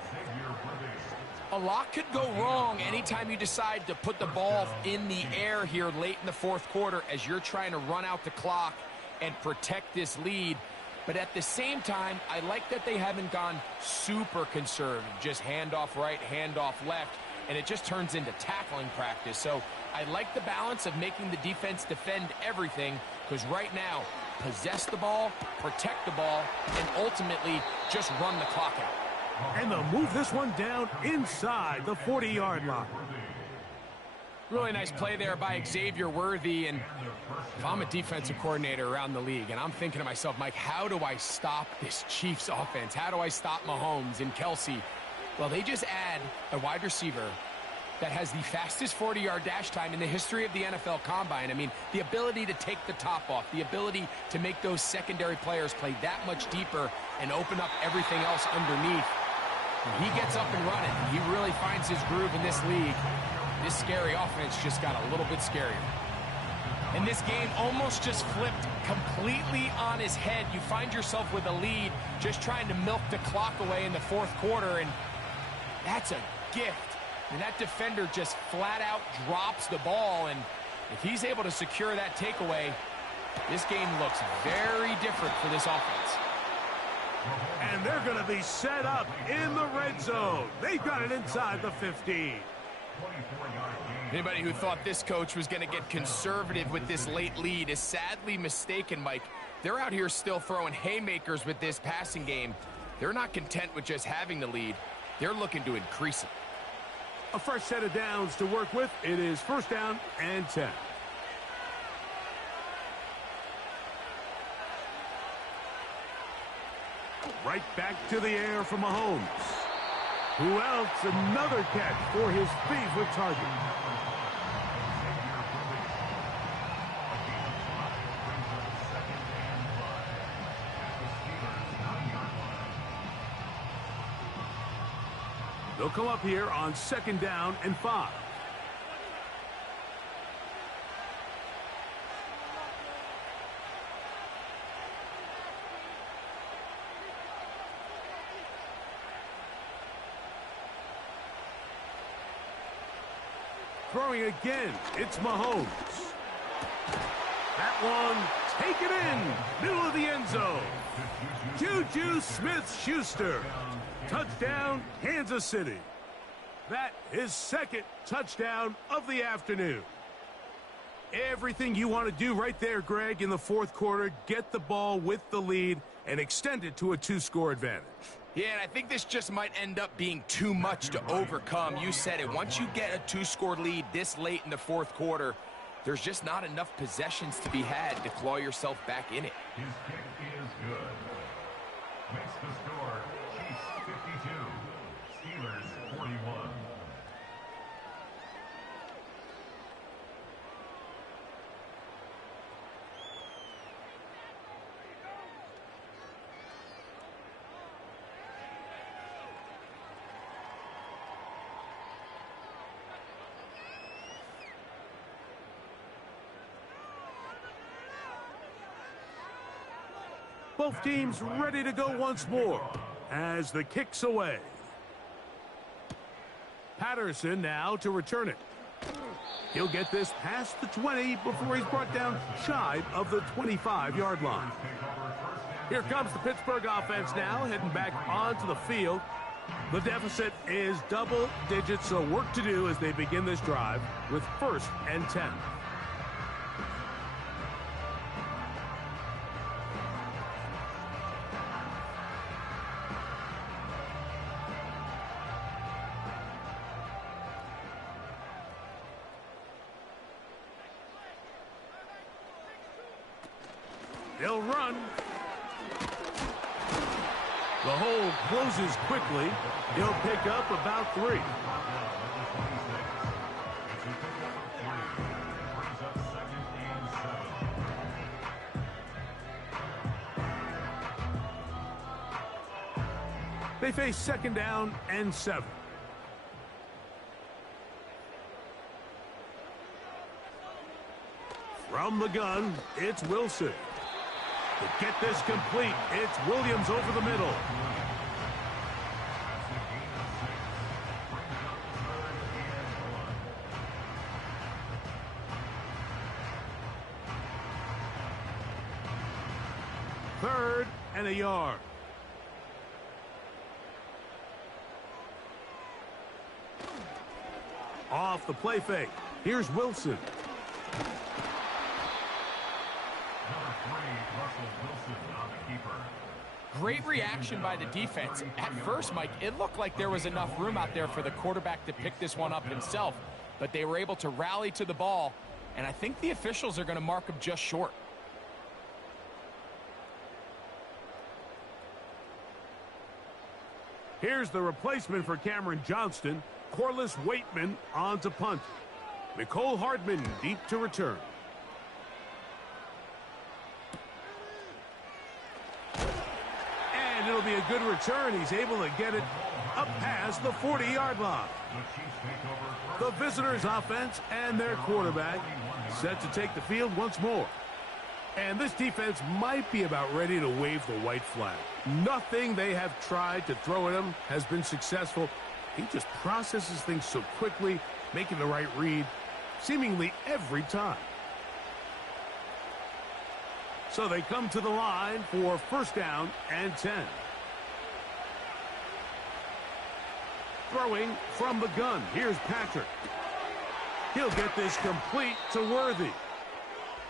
A lot could go wrong anytime you decide to put the ball in the air here late in the 4th quarter as you're trying to run out the clock and protect this lead. But at the same time, I like that they haven't gone super conservative, just handoff right, handoff left, and it just turns into tackling practice. So I like the balance of making the defense defend everything, because right now, possess the ball, protect the ball, and ultimately just run the clock out. And they'll move this one down inside the 40-yard line. Really nice play there by Xavier Worthy. And if I'm a defensive coordinator around the league, and I'm thinking to myself, Mike, how do I stop this Chiefs offense? How do I stop Mahomes and Kelsey? Well, they just add a wide receiver that has the fastest 40-yard dash time in the history of the NFL Combine. I mean, the ability to take the top off, the ability to make those secondary players play that much deeper and open up everything else underneath. When he gets up and running, he really finds his groove in this league. This scary offense just got a little bit scarier. And this game almost just flipped completely on his head. You find yourself with a lead, just trying to milk the clock away in the 4th quarter, and that's a gift. And that defender just flat out drops the ball, and if he's able to secure that takeaway, this game looks very different for this offense. And they're going to be set up in the red zone. They've got it inside the 15. Anybody who thought this coach was going to get conservative with this late lead is sadly mistaken, Mike. They're out here still throwing haymakers with this passing game. They're not content with just having the lead. They're looking to increase it. A fresh set of downs to work with. It is first down and 10. Right back to the air for Mahomes. Who else? Another catch for his favorite target. They'll come up here on second down and 5. Throwing again, it's Mahomes. That one, take it in, middle of the end zone. Juju Smith-Schuster. Touchdown, Kansas City. That is second touchdown of the afternoon. Everything you want to do right there, Greg, in the fourth quarter, get the ball with the lead and extend it to a 2-score advantage. Yeah, and I think this just might end up being too much to overcome. You said it. Once you get a 2-score lead this late in the fourth quarter, there's just not enough possessions to be had to claw yourself back in it. His kick is good. Makes the score Chiefs 52, Steelers 41. Both teams ready to go once more as the kick's away. Patterson now to return it. He'll get this past the 20 before he's brought down shy of the 25-yard line. Here comes the Pittsburgh offense now, heading back onto the field. The deficit is double digits, so work to do as they begin this drive with first and 10. They'll run. The hole closes quickly. He'll pick up about 3. They face second down and 7. From the gun, it's Wilson. To get this complete, it's Williams over the middle. Third and a yard. Off the play fake. Here's Wilson. Great reaction by the defense. At first, Mike, it looked like there was enough room out there for the quarterback to pick this one up himself, but they were able to rally to the ball, and I think the officials are going to mark him just short. Here's the replacement for Cameron Johnston. Corliss Waitman on to punt. Nicole Hardman deep to return. And it'll be a good return. He's able to get it up past the 40-yard line. The visitors' offense and their quarterback set to take the field once more. And this defense might be about ready to wave the white flag. Nothing they have tried to throw at him has been successful. He just processes things so quickly, making the right read seemingly every time. So they come to the line for first down and 10. Throwing from the gun. Here's Patrick. He'll get this complete to Worthy.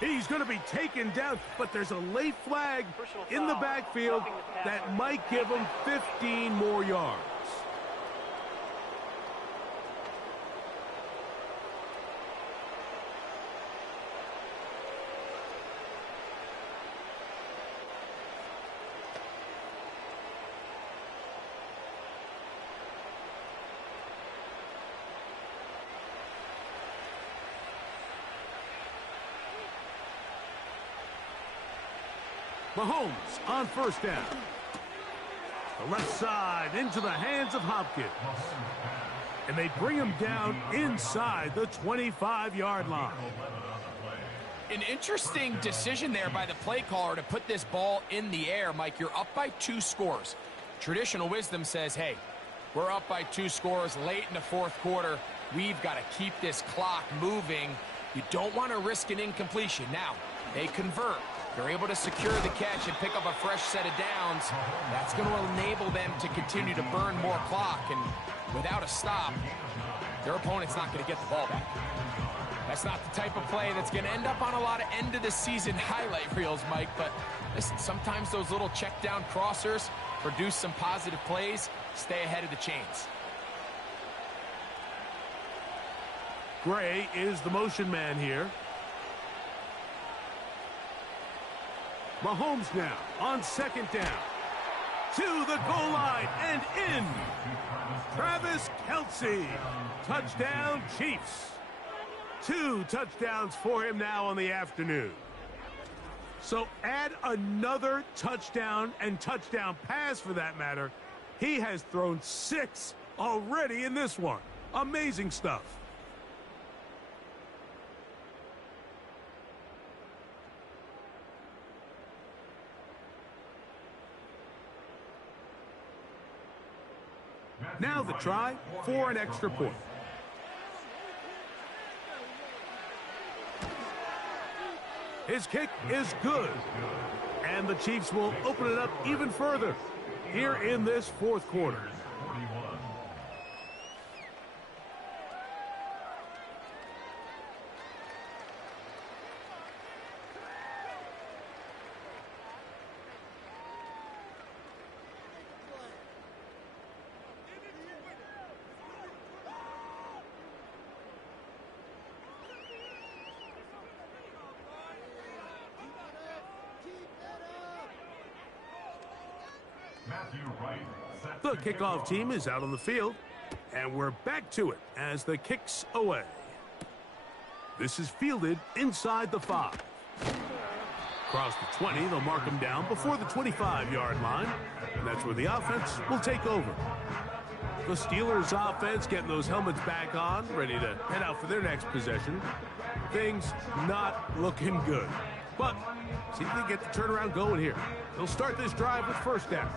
He's going to be taken down, but there's a late flag in the backfield that might give him 15 more yards. Mahomes on first down. The left side into the hands of Hopkins. And they bring him down inside the 25-yard line. An interesting decision there by the play caller to put this ball in the air. Mike, you're up by 2 scores. Traditional wisdom says, hey, we're up by 2 scores late in the fourth quarter. We've got to keep this clock moving. You don't want to risk an incompletion. Now, they convert. They're able to secure the catch and pick up a fresh set of downs. That's going to enable them to continue to burn more clock. And without a stop, their opponent's not going to get the ball back. That's not the type of play that's going to end up on a lot of end-of-the-season highlight reels, Mike. But listen, sometimes those little check-down crossers produce some positive plays. Stay ahead of the chains. Gray is the motion man here. Mahomes now on second down. To the goal line and in. Travis Kelce. Touchdown, Chiefs. 2 touchdowns for him now on the afternoon. So add another touchdown and touchdown pass for that matter. He has thrown 6 already in this one. Amazing stuff. Now the try for an extra point. His kick is good. And the Chiefs will open it up even further here in this fourth quarter. The kickoff team is out on the field, and we're back to it as the kick's away. This is fielded inside the 5. Across the 20, they'll mark him down before the 25-yard line, and that's where the offense will take over. The Steelers' offense getting those helmets back on, ready to head out for their next possession. Things not looking good, but see if they get the turnaround going here. They'll start this drive with first down.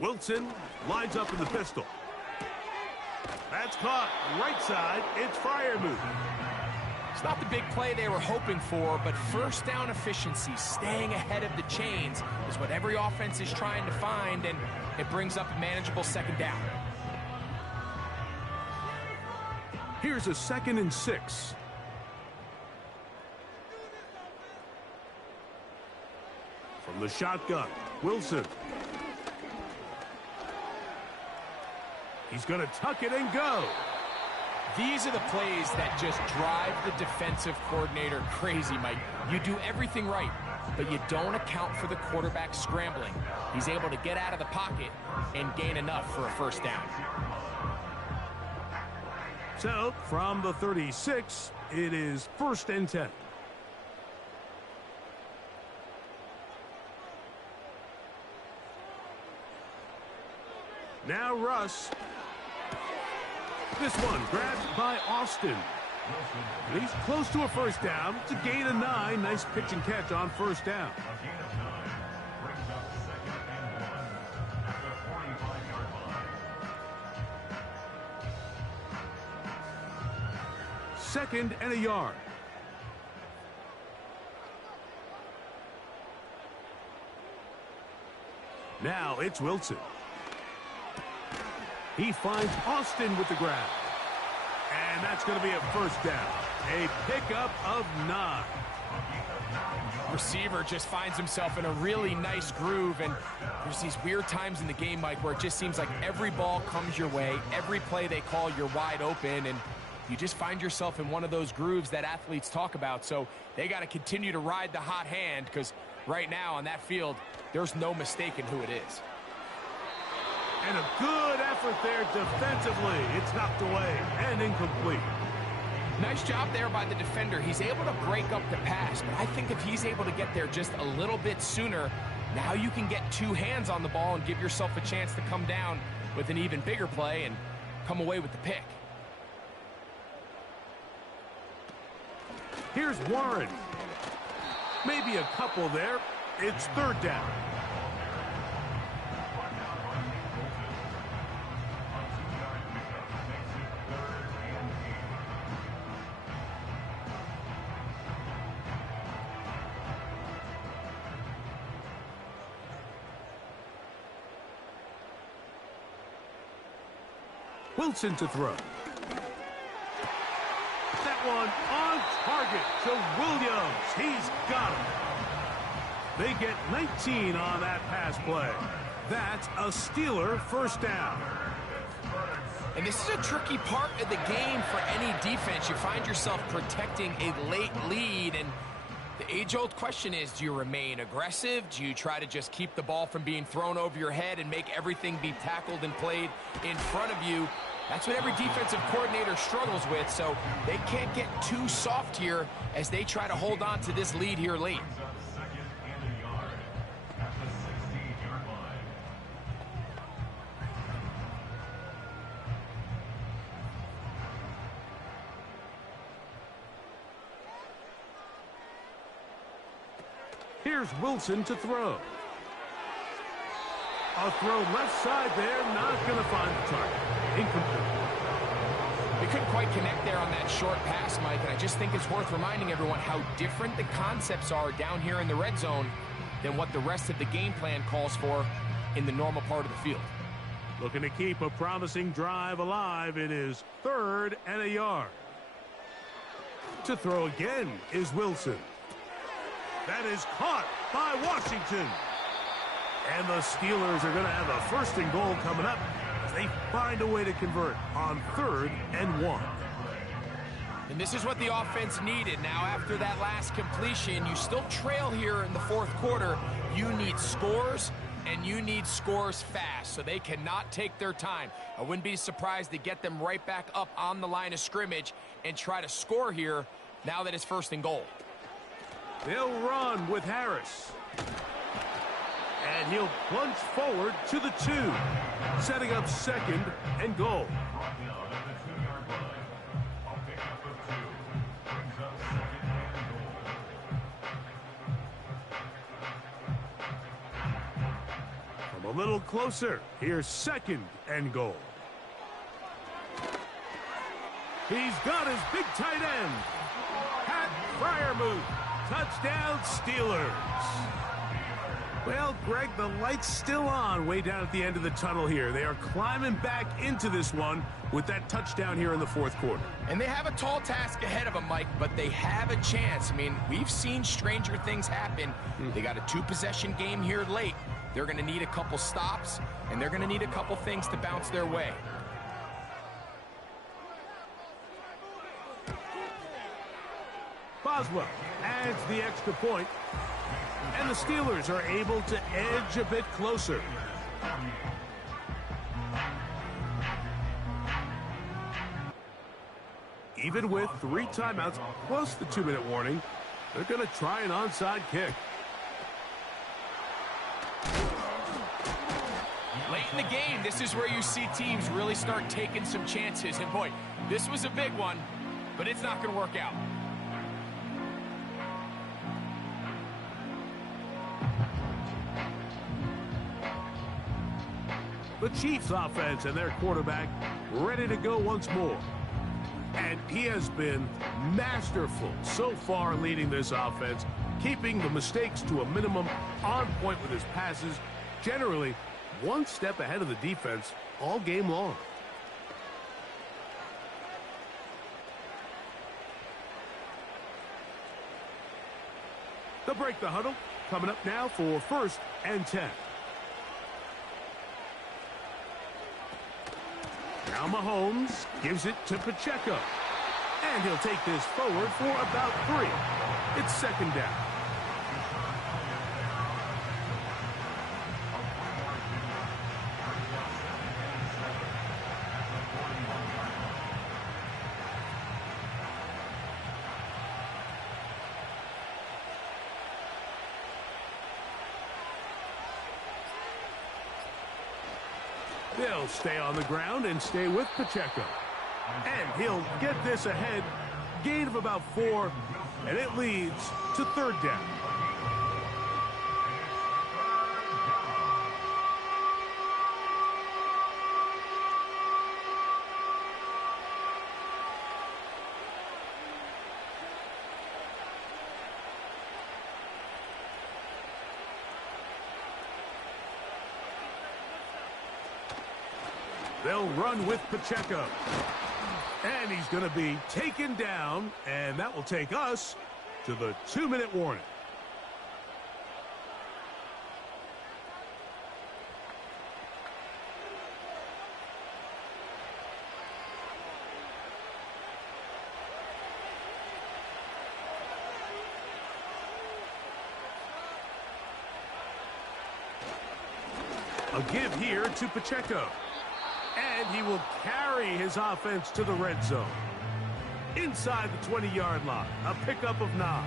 Wilson lines up in the pistol. That's caught right side. It's Freiermuth. It's not the big play they were hoping for, but first down efficiency, staying ahead of the chains, is what every offense is trying to find, and it brings up a manageable second down. Here's a 2nd and 6. From the shotgun, Wilson. He's going to tuck it and go. These are the plays that just drive the defensive coordinator crazy, Mike. You do everything right, but you don't account for the quarterback scrambling. He's able to get out of the pocket and gain enough for a first down. So, from the 36, it is 1st and 10. Now Russ. This one grabbed by Austin. And he's close to a first down. It's a gain of 9. Nice pitch and catch on first down. Second and a yard. Now it's Wilson. He finds Austin with the grab. And that's going to be a first down. A pickup of 9. Receiver just finds himself in a really nice groove, and there's these weird times in the game, Mike, where it just seems like every ball comes your way, every play they call, you're wide open, and you just find yourself in one of those grooves that athletes talk about. So they got to continue to ride the hot hand, because Right now on that field, there's no mistaking who it is. And a good effort there defensively. It's knocked away and incomplete. Nice job there by the defender. He's able to break up the pass, but I think if he's able to get there just a little bit sooner, now you can get two hands on the ball and give yourself a chance to come down with an even bigger play and come away with the pick. Here's Warren. Maybe a couple there. It's third down. Wilson to throw. That one on target to Williams. He's got him. They get 19 on that pass play. That's a Steeler first down. And this is a tricky part of the game for any defense. You find yourself protecting a late lead, and the age-old question is, do you remain aggressive? Do you try to just keep the ball from being thrown over your head and make everything be tackled and played in front of you? That's what every defensive coordinator struggles with, so they can't get too soft here as they try to hold on to this lead here late. Here's Wilson to throw. A throw left side there, not going to find the target. Incomplete. They couldn't quite connect there on that short pass, Mike, and I just think it's worth reminding everyone how different the concepts are down here in the red zone than what the rest of the game plan calls for in the normal part of the field. Looking to keep a promising drive alive. It is third and a yard. To throw again is Wilson. That is caught by Washington. And the Steelers are going to have a first and goal coming up as they find a way to convert on 3rd and 1. And this is what the offense needed. Now, after that last completion, you still trail here in the 4th quarter. You need scores, and you need scores fast, so they cannot take their time. I wouldn't be surprised to get them right back up on the line of scrimmage and try to score here now that it's 1st and goal. They'll run with Harris. And he'll plunge forward to the 2, setting up 2nd and goal. From a little closer, here's 2nd and goal. He's got his big tight end. Pat Fryermuth. Touchdown, Steelers. Well, Greg, the light's still on way down at the end of the tunnel here. They are climbing back into this one with that touchdown here in the 4th quarter. And they have a tall task ahead of them, Mike, but they have a chance. I mean, we've seen stranger things happen. They got a 2-possession game here late. They're going to need a couple stops, and they're going to need a couple things to bounce their way. Boswell adds the extra point, and the Steelers are able to edge a bit closer. Even with 3 timeouts plus the 2-minute warning, they're going to try an onside kick. Late in the game, this is where you see teams really start taking some chances. And boy, this was a big one, but it's not going to work out. The Chiefs offense and their quarterback ready to go once more. And he has been masterful so far leading this offense, keeping the mistakes to a minimum, on point with his passes, generally one step ahead of the defense all game long. They'll break the huddle, coming up now for 1st and 10. Now Mahomes gives it to Pacheco. And he'll take this forward for about 3. It's 2nd down. They'll stay on the ground and stay with Pacheco. And he'll get this ahead. Gain of about 4, and it leads to 3rd down. They'll run with Pacheco. And he's going to be taken down, and that will take us to the 2-minute warning. A give here to Pacheco. And he will carry his offense to the red zone. Inside the 20-yard line, a pickup of 9.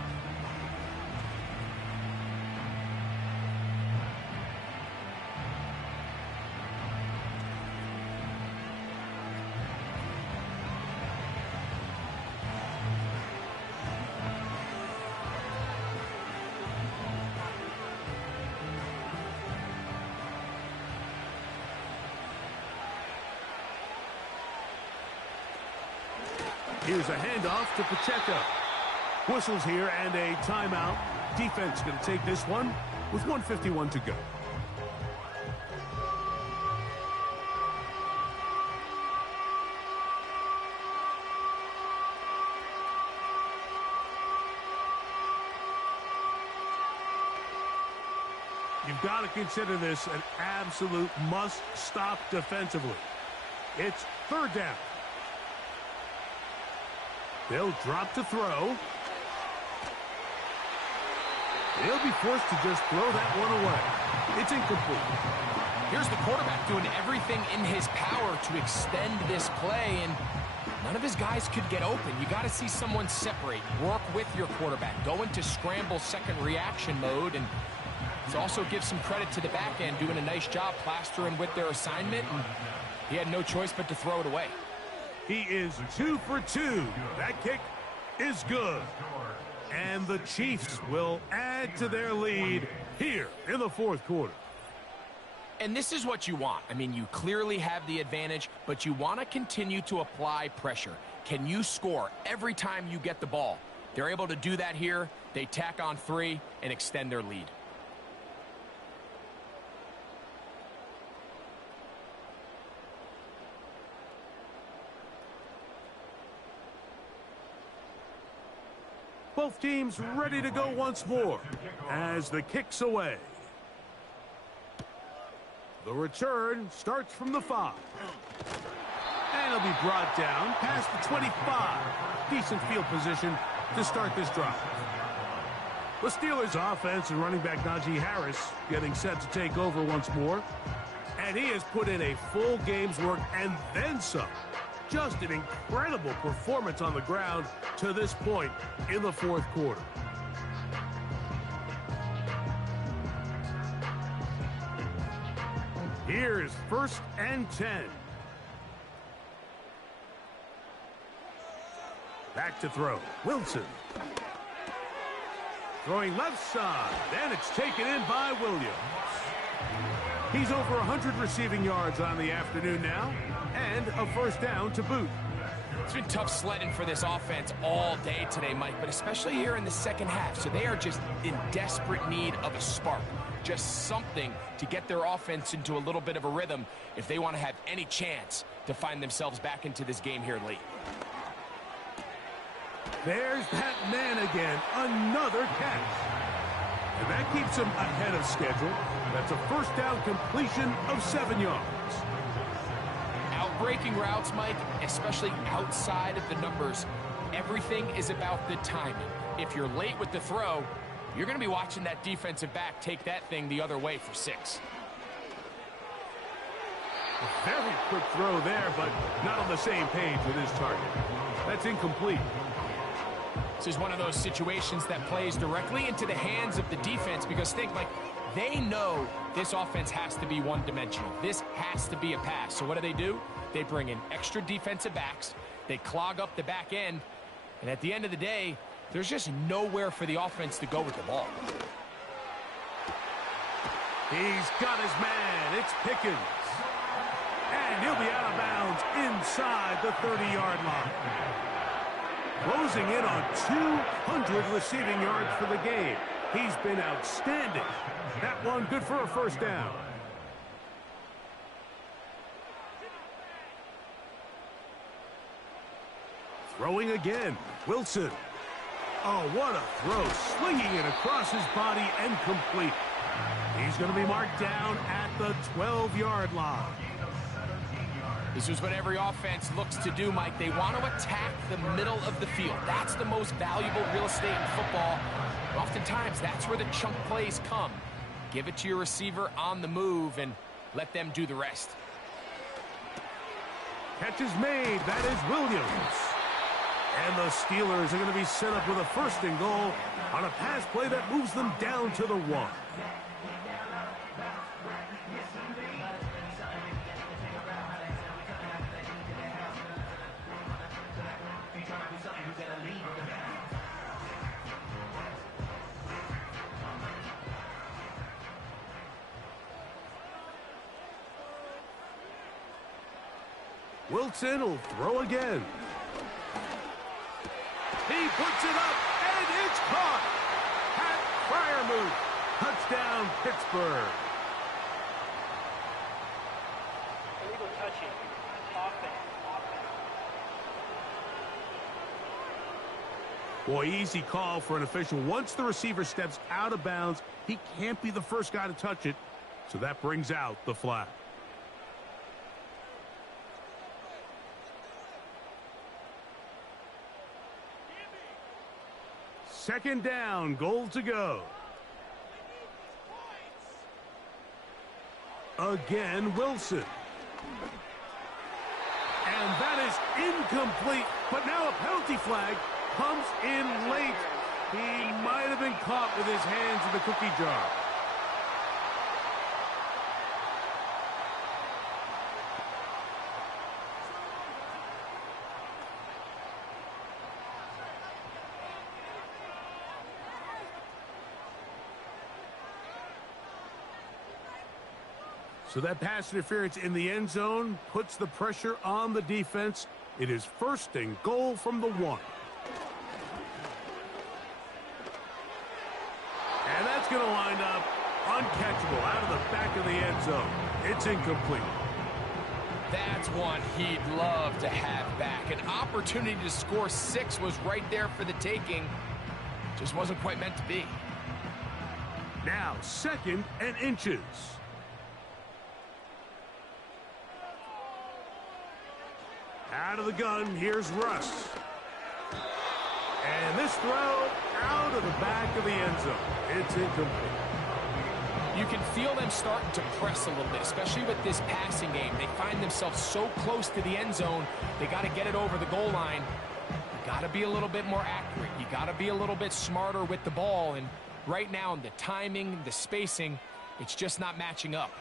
Here's a handoff to Pacheco. Whistles here and a timeout. Defense going to take this one with 1:51 to go. You've got to consider this an absolute must-stop defensively. It's 3rd down. They'll drop to throw. They'll be forced to just throw that one away. It's incomplete. Here's the quarterback doing everything in his power to extend this play, and none of his guys could get open. You got to see someone separate, work with your quarterback, go into scramble second reaction mode, and to also give some credit to the back end, doing a nice job plastering with their assignment, and he had no choice but to throw it away. He is 2 for 2. That kick is good. And the Chiefs will add to their lead here in the 4th quarter. And this is what you want. I mean, you clearly have the advantage, but you want to continue to apply pressure. Can you score every time you get the ball? They're able to do that here. They tack on 3 and extend their lead. Both teams ready to go once more as the kick's away. The return starts from the 5. And it'll be brought down past the 25. Decent field position to start this drive. The Steelers' offense and running back Najee Harris getting set to take over once more. And he has put in a full game's work and then some. Just an incredible performance on the ground to this point in the 4th quarter. Here's 1st and 10. Back to throw. Wilson. Throwing left side. And it's taken in by Williams. He's over 100 receiving yards on the afternoon now. And a 1st down to boot. It's been tough sledding for this offense all day today, Mike, but especially here in the 2nd half. So they are just in desperate need of a spark. Just something to get their offense into a little bit of a rhythm if they want to have any chance to find themselves back into this game here late. There's that man again. Another catch. And that keeps him ahead of schedule. That's a 1st down completion of 7 yards. Breaking routes, Mike, especially outside of the numbers, everything is about the timing. If you're late with the throw, you're going to be watching that defensive back take that thing the other way for 6. A very quick throw there, but not on the same page with his target. That's incomplete. This is one of those situations that plays directly into the hands of the defense because think, like, they know this offense has to be one-dimensional. This has to be a pass. So what do? They bring in extra defensive backs. They clog up the back end. And at the end of the day, there's just nowhere for the offense to go with the ball. He's got his man. It's Pickens. And he'll be out of bounds inside the 30-yard line. Closing in on 200 receiving yards for the game. He's been outstanding. That one good for a first down. Throwing again. Wilson. Oh, what a throw. Swinging it across his body and complete. He's going to be marked down at the 12-yard line. This is what every offense looks to do, Mike. They want to attack the middle of the field. That's the most valuable real estate in football. Oftentimes, that's where the chunk plays come. Give it to your receiver on the move and let them do the rest. Catch is made. That is Williams. And the Steelers are going to be set up with a first and goal on a pass play that moves them down to the 1. Wilson will throw again. He puts it up, and it's caught. Pat Fryermuth. Touchdown, Pittsburgh. Illegal touching. Offense. Boy, easy call for an official. Once the receiver steps out of bounds, he can't be the first guy to touch it. So that brings out the flag. Second down, goal to go. Again, Wilson. And that is incomplete, but now a penalty flag comes in late. He might have been caught with his hands in the cookie jar. So that pass interference in the end zone puts the pressure on the defense. It is first and goal from the 1. And that's going to wind up uncatchable out of the back of the end zone. It's incomplete. That's one he'd love to have back. An opportunity to score 6 was right there for the taking. Just wasn't quite meant to be. Now, second and inches. Out of the gun, here's Russ. And this throw out of the back of the end zone. It's incomplete. You can feel them starting to press a little bit, especially with this passing game. They find themselves so close to the end zone, they got to get it over the goal line. You got to be a little bit more accurate. You got to be a little bit smarter with the ball. And right now, the timing, the spacing, it's just not matching up.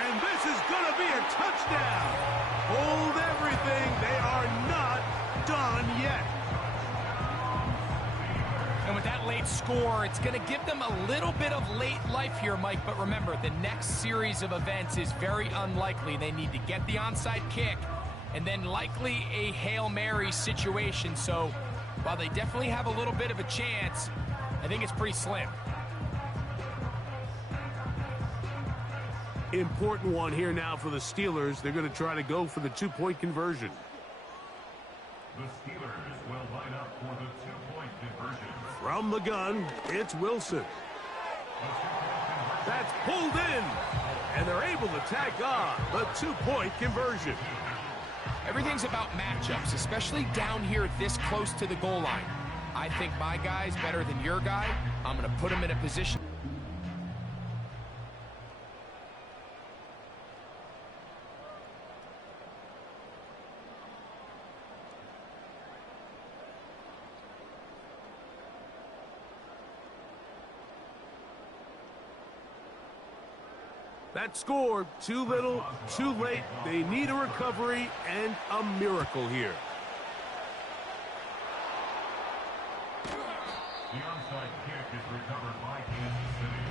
And this is going to be a touchdown. Hold everything. They are not done yet. And with that late score, it's going to give them a little bit of late life here, Mike. But remember, the next series of events is very unlikely. They need to get the onside kick and then likely a Hail Mary situation. So while they definitely have a little bit of a chance, I think it's pretty slim. Important one here now for the Steelers. They're going to try to go for the 2-point conversion. The Steelers will line up for the 2-point conversion. From the gun, it's Wilson. That's pulled in. And they're able to tack on the 2-point conversion. Everything's about matchups, especially down here this close to the goal line. I think my guy's better than your guy. I'm going to put him in a position. That score, too little, too late. They need a recovery and a miracle here. The onside kick is recovered by Kansas City.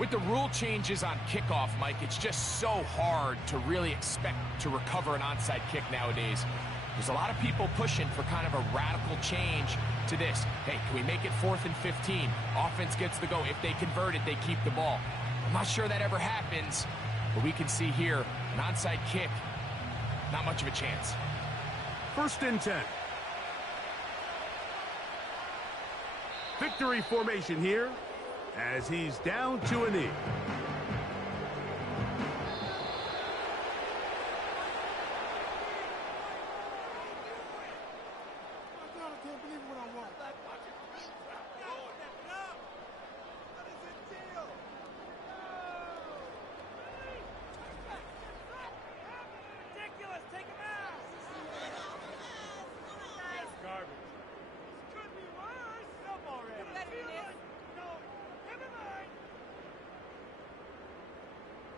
With the rule changes on kickoff, Mike, it's just so hard to really expect to recover an onside kick nowadays. There's a lot of people pushing for kind of a radical change to this. Hey, can we make it 4th and 15? Offense gets the go. If they convert it, they keep the ball. I'm not sure that ever happens, but we can see here, an onside kick, not much of a chance. 1st and 10. Victory formation here as he's down to a knee.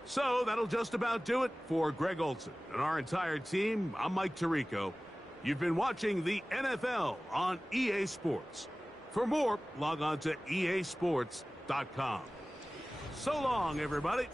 So that'll just about do it for Greg Olson and our entire team. I'm Mike Tirico. You've been watching the NFL on EA Sports. For more, log on to easports.com. So long, everybody.